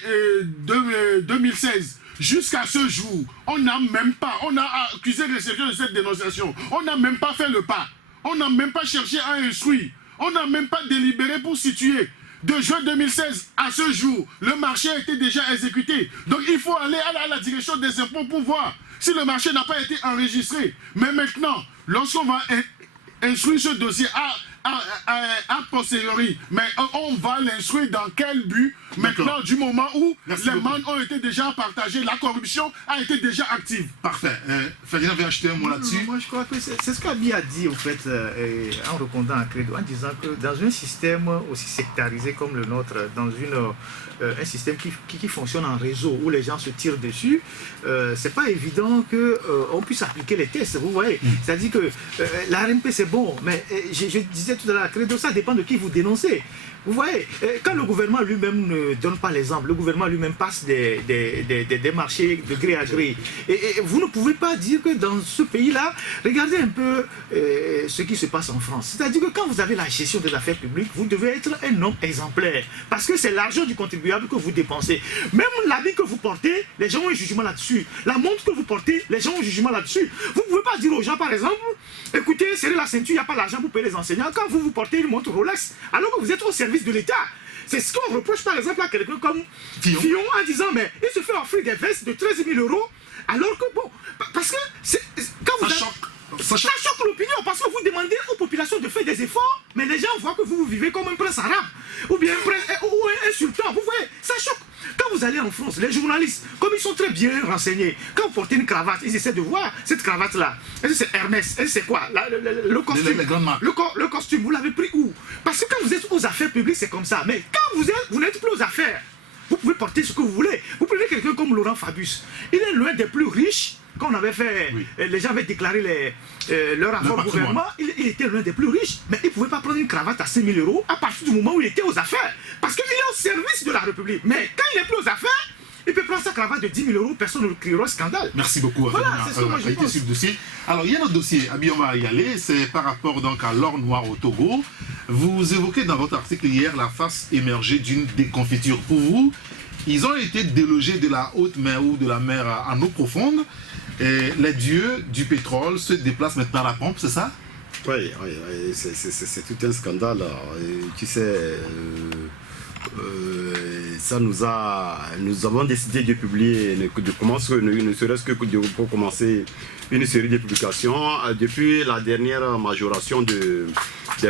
2016. Jusqu'à ce jour, on n'a même pas, on a accusé les secteurs de cette dénonciation. On n'a même pas fait le pas. On n'a même pas cherché à instruire. On n'a même pas délibéré pour situer. De juin 2016 à ce jour, le marché a été déjà exécuté. Donc il faut aller à la direction des impôts pour voir si le marché n'a pas été enregistré. Mais maintenant, lorsqu'on va instruire ce dossier a posteriori, mais on va l'instruire dans quel but? Maintenant, du moment où les mannes ont été déjà partagées, la corruption a été déjà active. Parfait. Ferdinand veut acheter un mot là-dessus. Moi, je crois que c'est ce qu'Abi a dit, au fait, en répondant à Credo, en disant que dans un système aussi sectarisé comme le nôtre, dans un système qui fonctionne en réseau, où les gens se tirent dessus, c'est pas évident qu'on puisse appliquer les tests, vous voyez. C'est-à-dire que la RMP, c'est bon, mais je disais tout à l'heure, Credo, ça dépend de qui vous dénoncez. Vous voyez, quand le gouvernement lui-même ne donne pas l'exemple, le gouvernement lui-même passe des marchés de gré à gré. Et vous ne pouvez pas dire que dans ce pays-là, regardez un peu ce qui se passe en France. C'est-à-dire que quand vous avez la gestion des affaires publiques, vous devez être un homme exemplaire. Parce que c'est l'argent du contribuable que vous dépensez. Même l'habit que vous portez, les gens ont un jugement là-dessus. La montre que vous portez, les gens ont un jugement là-dessus. Vous ne pouvez pas dire aux gens, par exemple, écoutez, serrez la ceinture, il n'y a pas l'argent pour payer les enseignants. Quand vous portez une montre Rolex, alors que vous êtes au service de l'État. C'est ce qu'on reproche par exemple à quelqu'un comme Fillon en disant mais il se fait offrir des vestes de 13 000 € alors que bon, parce que quand vous ça choque l'opinion parce que vous demandez aux populations de faire des efforts mais les gens voient que vous vivez comme un prince arabe ou bien un sultan, vous voyez, ça choque. Quand vous allez en France, les journalistes, comme ils sont très bien renseignés, quand vous portez une cravate, ils essaient de voir cette cravate-là. Est-ce que c'est Hermès? Est-ce que c'est quoi? Le costume. Le costume, vous l'avez pris où? Parce que quand vous êtes aux affaires publiques, c'est comme ça. Mais quand vous n'êtes plus aux affaires, vous pouvez porter ce que vous voulez. Vous prenez quelqu'un comme Laurent Fabius. Il est l'un des plus riches. Quand on avait fait, les gens avaient déclaré leur rapport au gouvernement, il était l'un des plus riches. Mais il ne pouvait pas prendre une cravate à 5 000 € à partir du moment où il était aux affaires. Parce qu'il est au service de la République. Mais quand il n'est plus aux affaires, il peut prendre sa cravate de 10 000 €, personne ne criera scandale. Merci beaucoup. Voilà, c'est ce que moi je pense. Sur le dossier. Alors, il y a un autre dossier, Abi, on va y aller, c'est par rapport donc à l'or noir au Togo. Vous évoquez dans votre article hier la face émergée d'une déconfiture. Pour vous, ils ont été délogés de la haute mer ou de la mer en eau profonde. Et les dieux du pétrole se déplacent maintenant à la pompe, c'est ça? Oui, c'est tout un scandale. Tu sais, ça nous avons décidé de publier, de commencer, ne serait-ce que pour commencer une série de publications depuis la dernière majoration des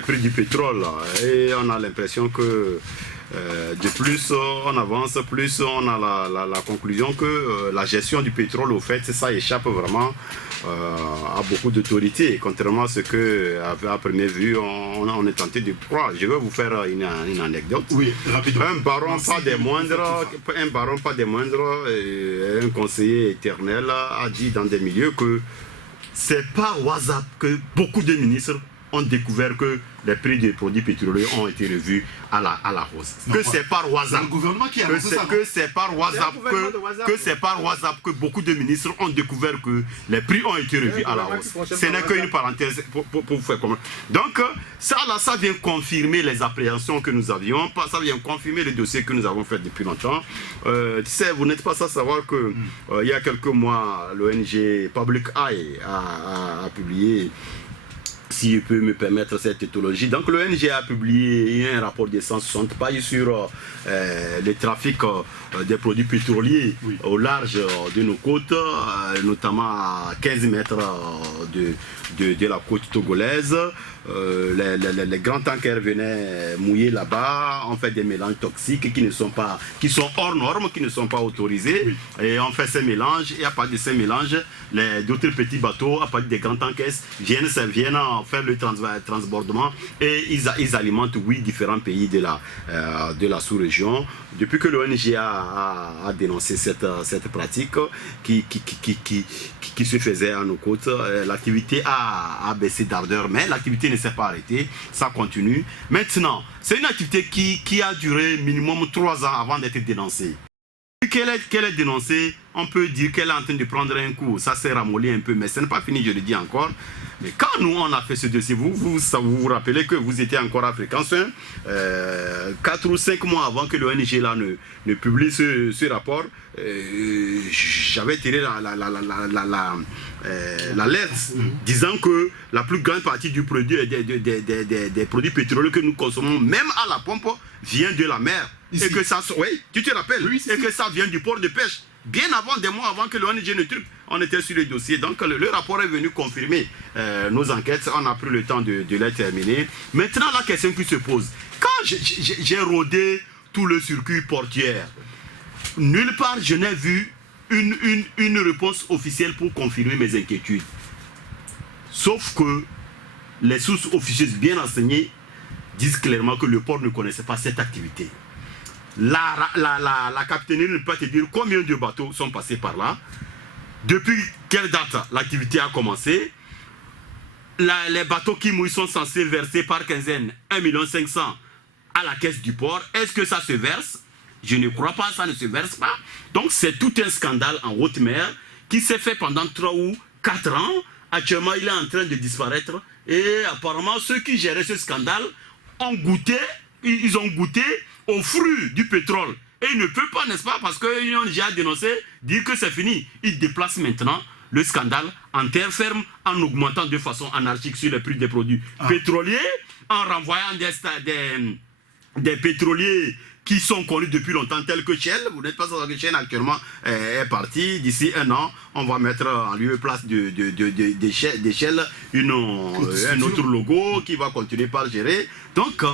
prix du pétrole. Et on a l'impression que de plus on avance, plus on a la conclusion que la gestion du pétrole, au fait, ça échappe vraiment à beaucoup d'autorités, contrairement à ce que à première vue on est tenté de croire. Je vais vous faire une anecdote. Oui, rapidement. Un baron pas des moindres, un conseiller éternel a dit dans des milieux que c'est par WhatsApp que beaucoup de ministres ont découvert que les prix des produits pétroliers ont été revus à la hausse. Que c'est par WhatsApp. Le gouvernement qui a annoncé ça. Que c'est par WhatsApp que beaucoup de ministres ont découvert que les prix ont été revus à la hausse. Ce n'est qu'une parenthèse pour vous faire comprendre. Donc ça vient confirmer les appréhensions que nous avions, ça vient confirmer les dossiers que nous avons fait depuis longtemps. Tu sais, vous n'êtes pas sans savoir que il y a quelques mois, l'ONG Public Eye a publié, si je peux me permettre cette éthologie. Donc l'ONG a publié un rapport de 160 pages sur le trafic des produits pétroliers au large de nos côtes, notamment à 15 mètres de la côte togolaise. Les grands tankers venaient mouiller là-bas, on fait des mélanges toxiques qui sont hors normes, qui ne sont pas autorisés. Et on fait ces mélanges, et à partir de ces mélanges, d'autres petits bateaux, à partir des grands tankers, viennent faire le transbordement et ils alimentent différents pays de la sous-région. Depuis que l'ONG a dénoncé cette pratique qui se faisait à nos côtes, l'activité a baissé d'ardeur, mais l'activité ne s'est pas arrêtée, ça continue. Maintenant, c'est une activité qui a duré minimum 3 ans avant d'être dénoncée. Qu'elle est dénoncée, on peut dire qu'elle est en train de prendre un coup, ça s'est ramolli un peu, mais ce n'est pas fini, je le dis encore. Mais quand nous on a fait ce dossier, vous vous rappelez que vous étiez encore à Fréquence 1, 4 ou 5 mois avant que l'ONG là ne publie ce rapport, j'avais tiré l'alerte disant que la plus grande partie des produits pétroliers que nous consommons, même à la pompe, vient de la mer. Ici. Et que ça, oui, tu te rappelles, et que ça vient du port de pêche. Bien avant, des mois avant que l'ONG ne truc, on était sur le dossier. Donc le rapport est venu confirmer nos enquêtes. On a pris le temps de les terminer. Maintenant, la question qui se pose, quand j'ai rodé tout le circuit portuaire, nulle part je n'ai vu une réponse officielle pour confirmer mes inquiétudes. Sauf que les sources officieuses bien renseignées disent clairement que le port ne connaissait pas cette activité. La capitainerie ne peut pas te dire combien de bateaux sont passés par là, depuis quelle date l'activité a commencé. Les bateaux qui mouillent sont censés verser par quinzaine 1,5 million à la caisse du port. Est-ce que ça se verse? Je ne crois pas, ça ne se verse pas. Donc c'est tout un scandale en haute mer qui s'est fait pendant 3 ou 4 ans. Actuellement, il est en train de disparaître. Et apparemment, ceux qui géraient ce scandale ont goûté, ils ont goûté au fruit du pétrole. Et ils ne peuvent pas, n'est-ce pas, parce qu'ils ont déjà dénoncé, dire que c'est fini. Ils déplacent maintenant le scandale en terre ferme, en augmentant de façon anarchique sur les prix des produits pétroliers, en renvoyant des pétroliers qui sont connus depuis longtemps, tels que Shell. Vous n'êtes pas sûr que Shell actuellement est parti. D'ici 1 an, on va mettre en lieu et place de Shell un autre logo qui va continuer par gérer. Donc,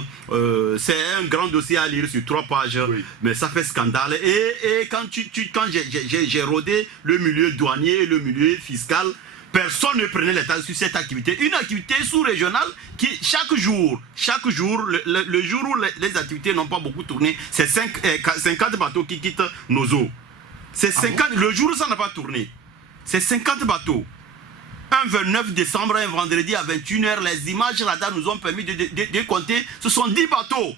c'est un grand dossier à lire sur 3 pages, mais ça fait scandale. Et quand j'ai rodé le milieu douanier et le milieu fiscal, personne ne prenait l'état sur cette activité. Une activité sous-régionale qui, chaque jour, le jour où les activités n'ont pas beaucoup tourné, c'est 50 bateaux qui quittent nos eaux. C'est 50, le jour où ça n'a pas tourné, c'est 50 bateaux. Un 29 décembre, un vendredi à 21h, les images là-dedans nous ont permis de compter, ce sont 10 bateaux.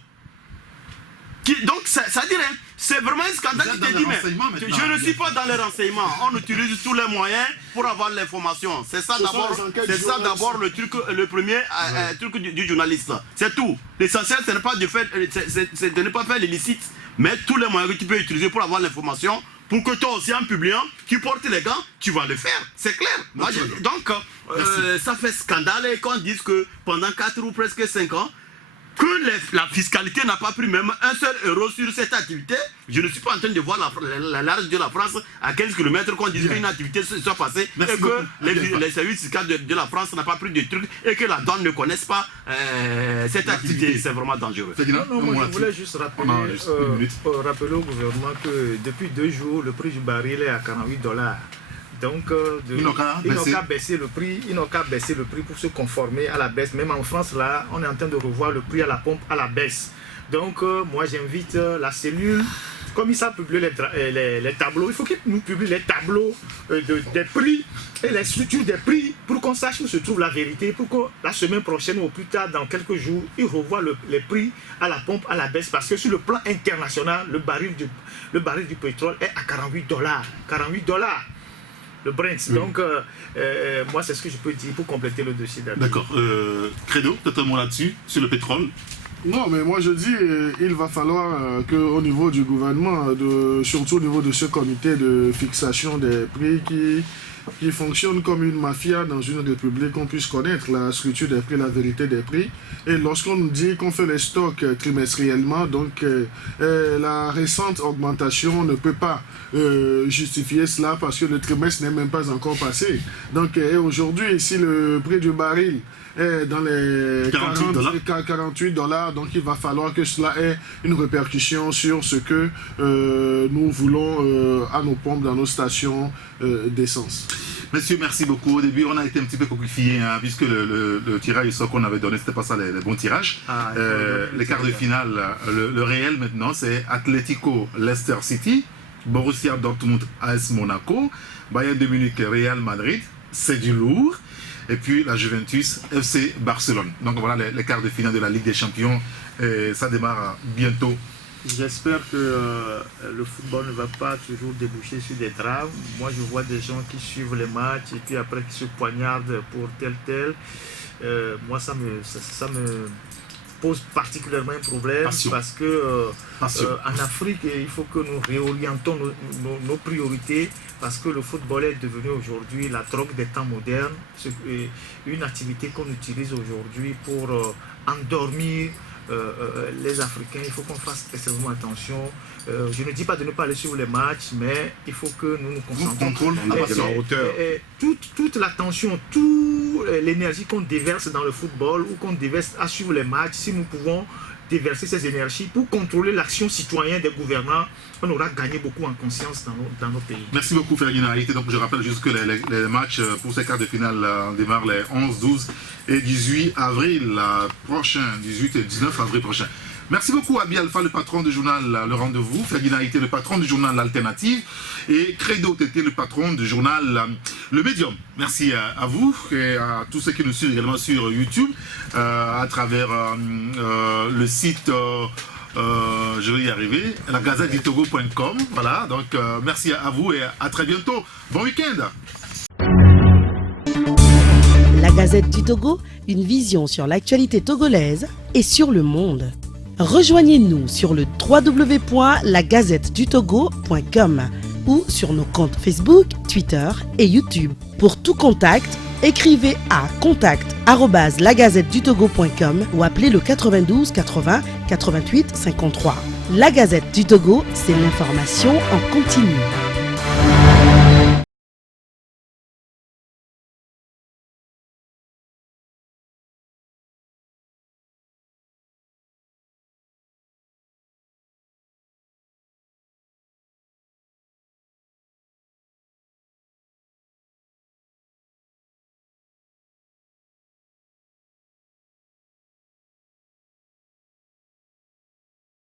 Donc, ça dirait, c'est vraiment un scandale qui te dit, mais je ne suis pas dans les renseignements. On utilise tous les moyens pour avoir l'information. C'est ça d'abord le premier truc du journaliste. C'est tout. L'essentiel, ce n'est pas de ne pas faire l'illicite, mais tous les moyens que tu peux utiliser pour avoir l'information, pour que toi aussi, en publiant, tu portes les gants, tu vas le faire. C'est clair. Donc, ça fait scandale et qu'on dise que pendant 4 ou presque 5 ans, que la fiscalité n'a pas pris même un seul euro sur cette activité. Je ne suis pas en train de voir la large de la France à 15 km qu'on dise qu'une activité soit passée et que les services fiscaux de la France n'ont pas pris de trucs et que la douane ne connaisse pas cette activité. C'est vraiment dangereux. Moi, je voulais juste rappeler au gouvernement que depuis 2 jours, le prix du baril est à $48. Donc, ils n'ont qu'à baisser le prix. Ils n'ont qu'à baisser le prix pour se conformer à la baisse. Même en France, là, on est en train de revoir le prix à la pompe à la baisse. Donc, moi, j'invite la cellule, comme ils savent publier les tableaux, il faut qu'ils nous publient les tableaux des prix et les structures des prix pour qu'on sache où se trouve la vérité, pour que la semaine prochaine ou plus tard, dans quelques jours, ils revoient les prix à la pompe à la baisse. Parce que sur le plan international, le baril du pétrole est à $48. $48. Le Brent. Oui. Donc, moi, c'est ce que je peux dire pour compléter le dossier. D'accord. Credo, peut-être un mot là-dessus, sur le pétrole? Non, mais moi je dis, il va falloir qu'au niveau du gouvernement, surtout au niveau de ce comité de fixation des prix qui fonctionne comme une mafia dans une république, qu'on puisse connaître la structure des prix, la vérité des prix. Et lorsqu'on nous dit qu'on fait les stocks trimestriellement, donc la récente augmentation ne peut pas justifier cela parce que le trimestre n'est même pas encore passé. Donc aujourd'hui, si le prix du baril est dans les $48, donc il va falloir que cela ait une répercussion sur ce que nous voulons à nos pompes, dans nos stations d'essence. Messieurs, merci beaucoup. Au début, on a été un petit peu coquillés, hein, puisque le tirage qu'on avait donné, c'était pas ça les bons tirages. Les quarts de finale, le réel maintenant, c'est Atlético Leicester City, Borussia Dortmund AS Monaco, Bayern de Munich Real Madrid, c'est du lourd. Et puis la Juventus FC Barcelone. Donc voilà les quarts de finale de la Ligue des Champions. Et ça démarre bientôt. J'espère que le football ne va pas toujours déboucher sur des drames. Moi, je vois des gens qui suivent les matchs et puis après qui se poignardent pour tel. Moi, ça me pose particulièrement un problème. Parce que en Afrique, il faut que nous réorientons nos priorités, parce que le football est devenu aujourd'hui la drogue des temps modernes, une activité qu'on utilise aujourd'hui pour endormir les Africains. Il faut qu'on fasse extrêmement attention. Je ne dis pas de ne pas aller suivre les matchs, mais il faut que nous nous concentrons. Toute l'attention, toute l'énergie qu'on déverse dans le football ou qu'on déverse à suivre les matchs, si nous pouvons déverser ces énergies pour contrôler l'action citoyenne des gouvernants, on aura gagné beaucoup en conscience dans nos pays. Merci beaucoup Ferguina. Donc je rappelle juste que les matchs pour ces quarts de finale démarrent les 11, 12 et 18 avril prochain, 18 et 19 avril prochain. Merci beaucoup Abi Alpha, le patron du journal Le Rendez-vous, Ferguina était le patron du journal L'Alternative et Credo était le patron du journal Le Médium. Merci à vous et à tous ceux qui nous suivent également sur YouTube à travers le site, je vais y arriver, lagazettedutogo.com. Voilà, donc merci à vous et à très bientôt. Bon week-end. La Gazette du Togo, une vision sur l'actualité togolaise et sur le monde. Rejoignez-nous sur le www.lagazettedutogo.com ou sur nos comptes Facebook, Twitter et YouTube. Pour tout contact, écrivez à contact@lagazettedutogo.com ou appelez le 92 80 88 53. La Gazette du Togo, c'est l'information en continu.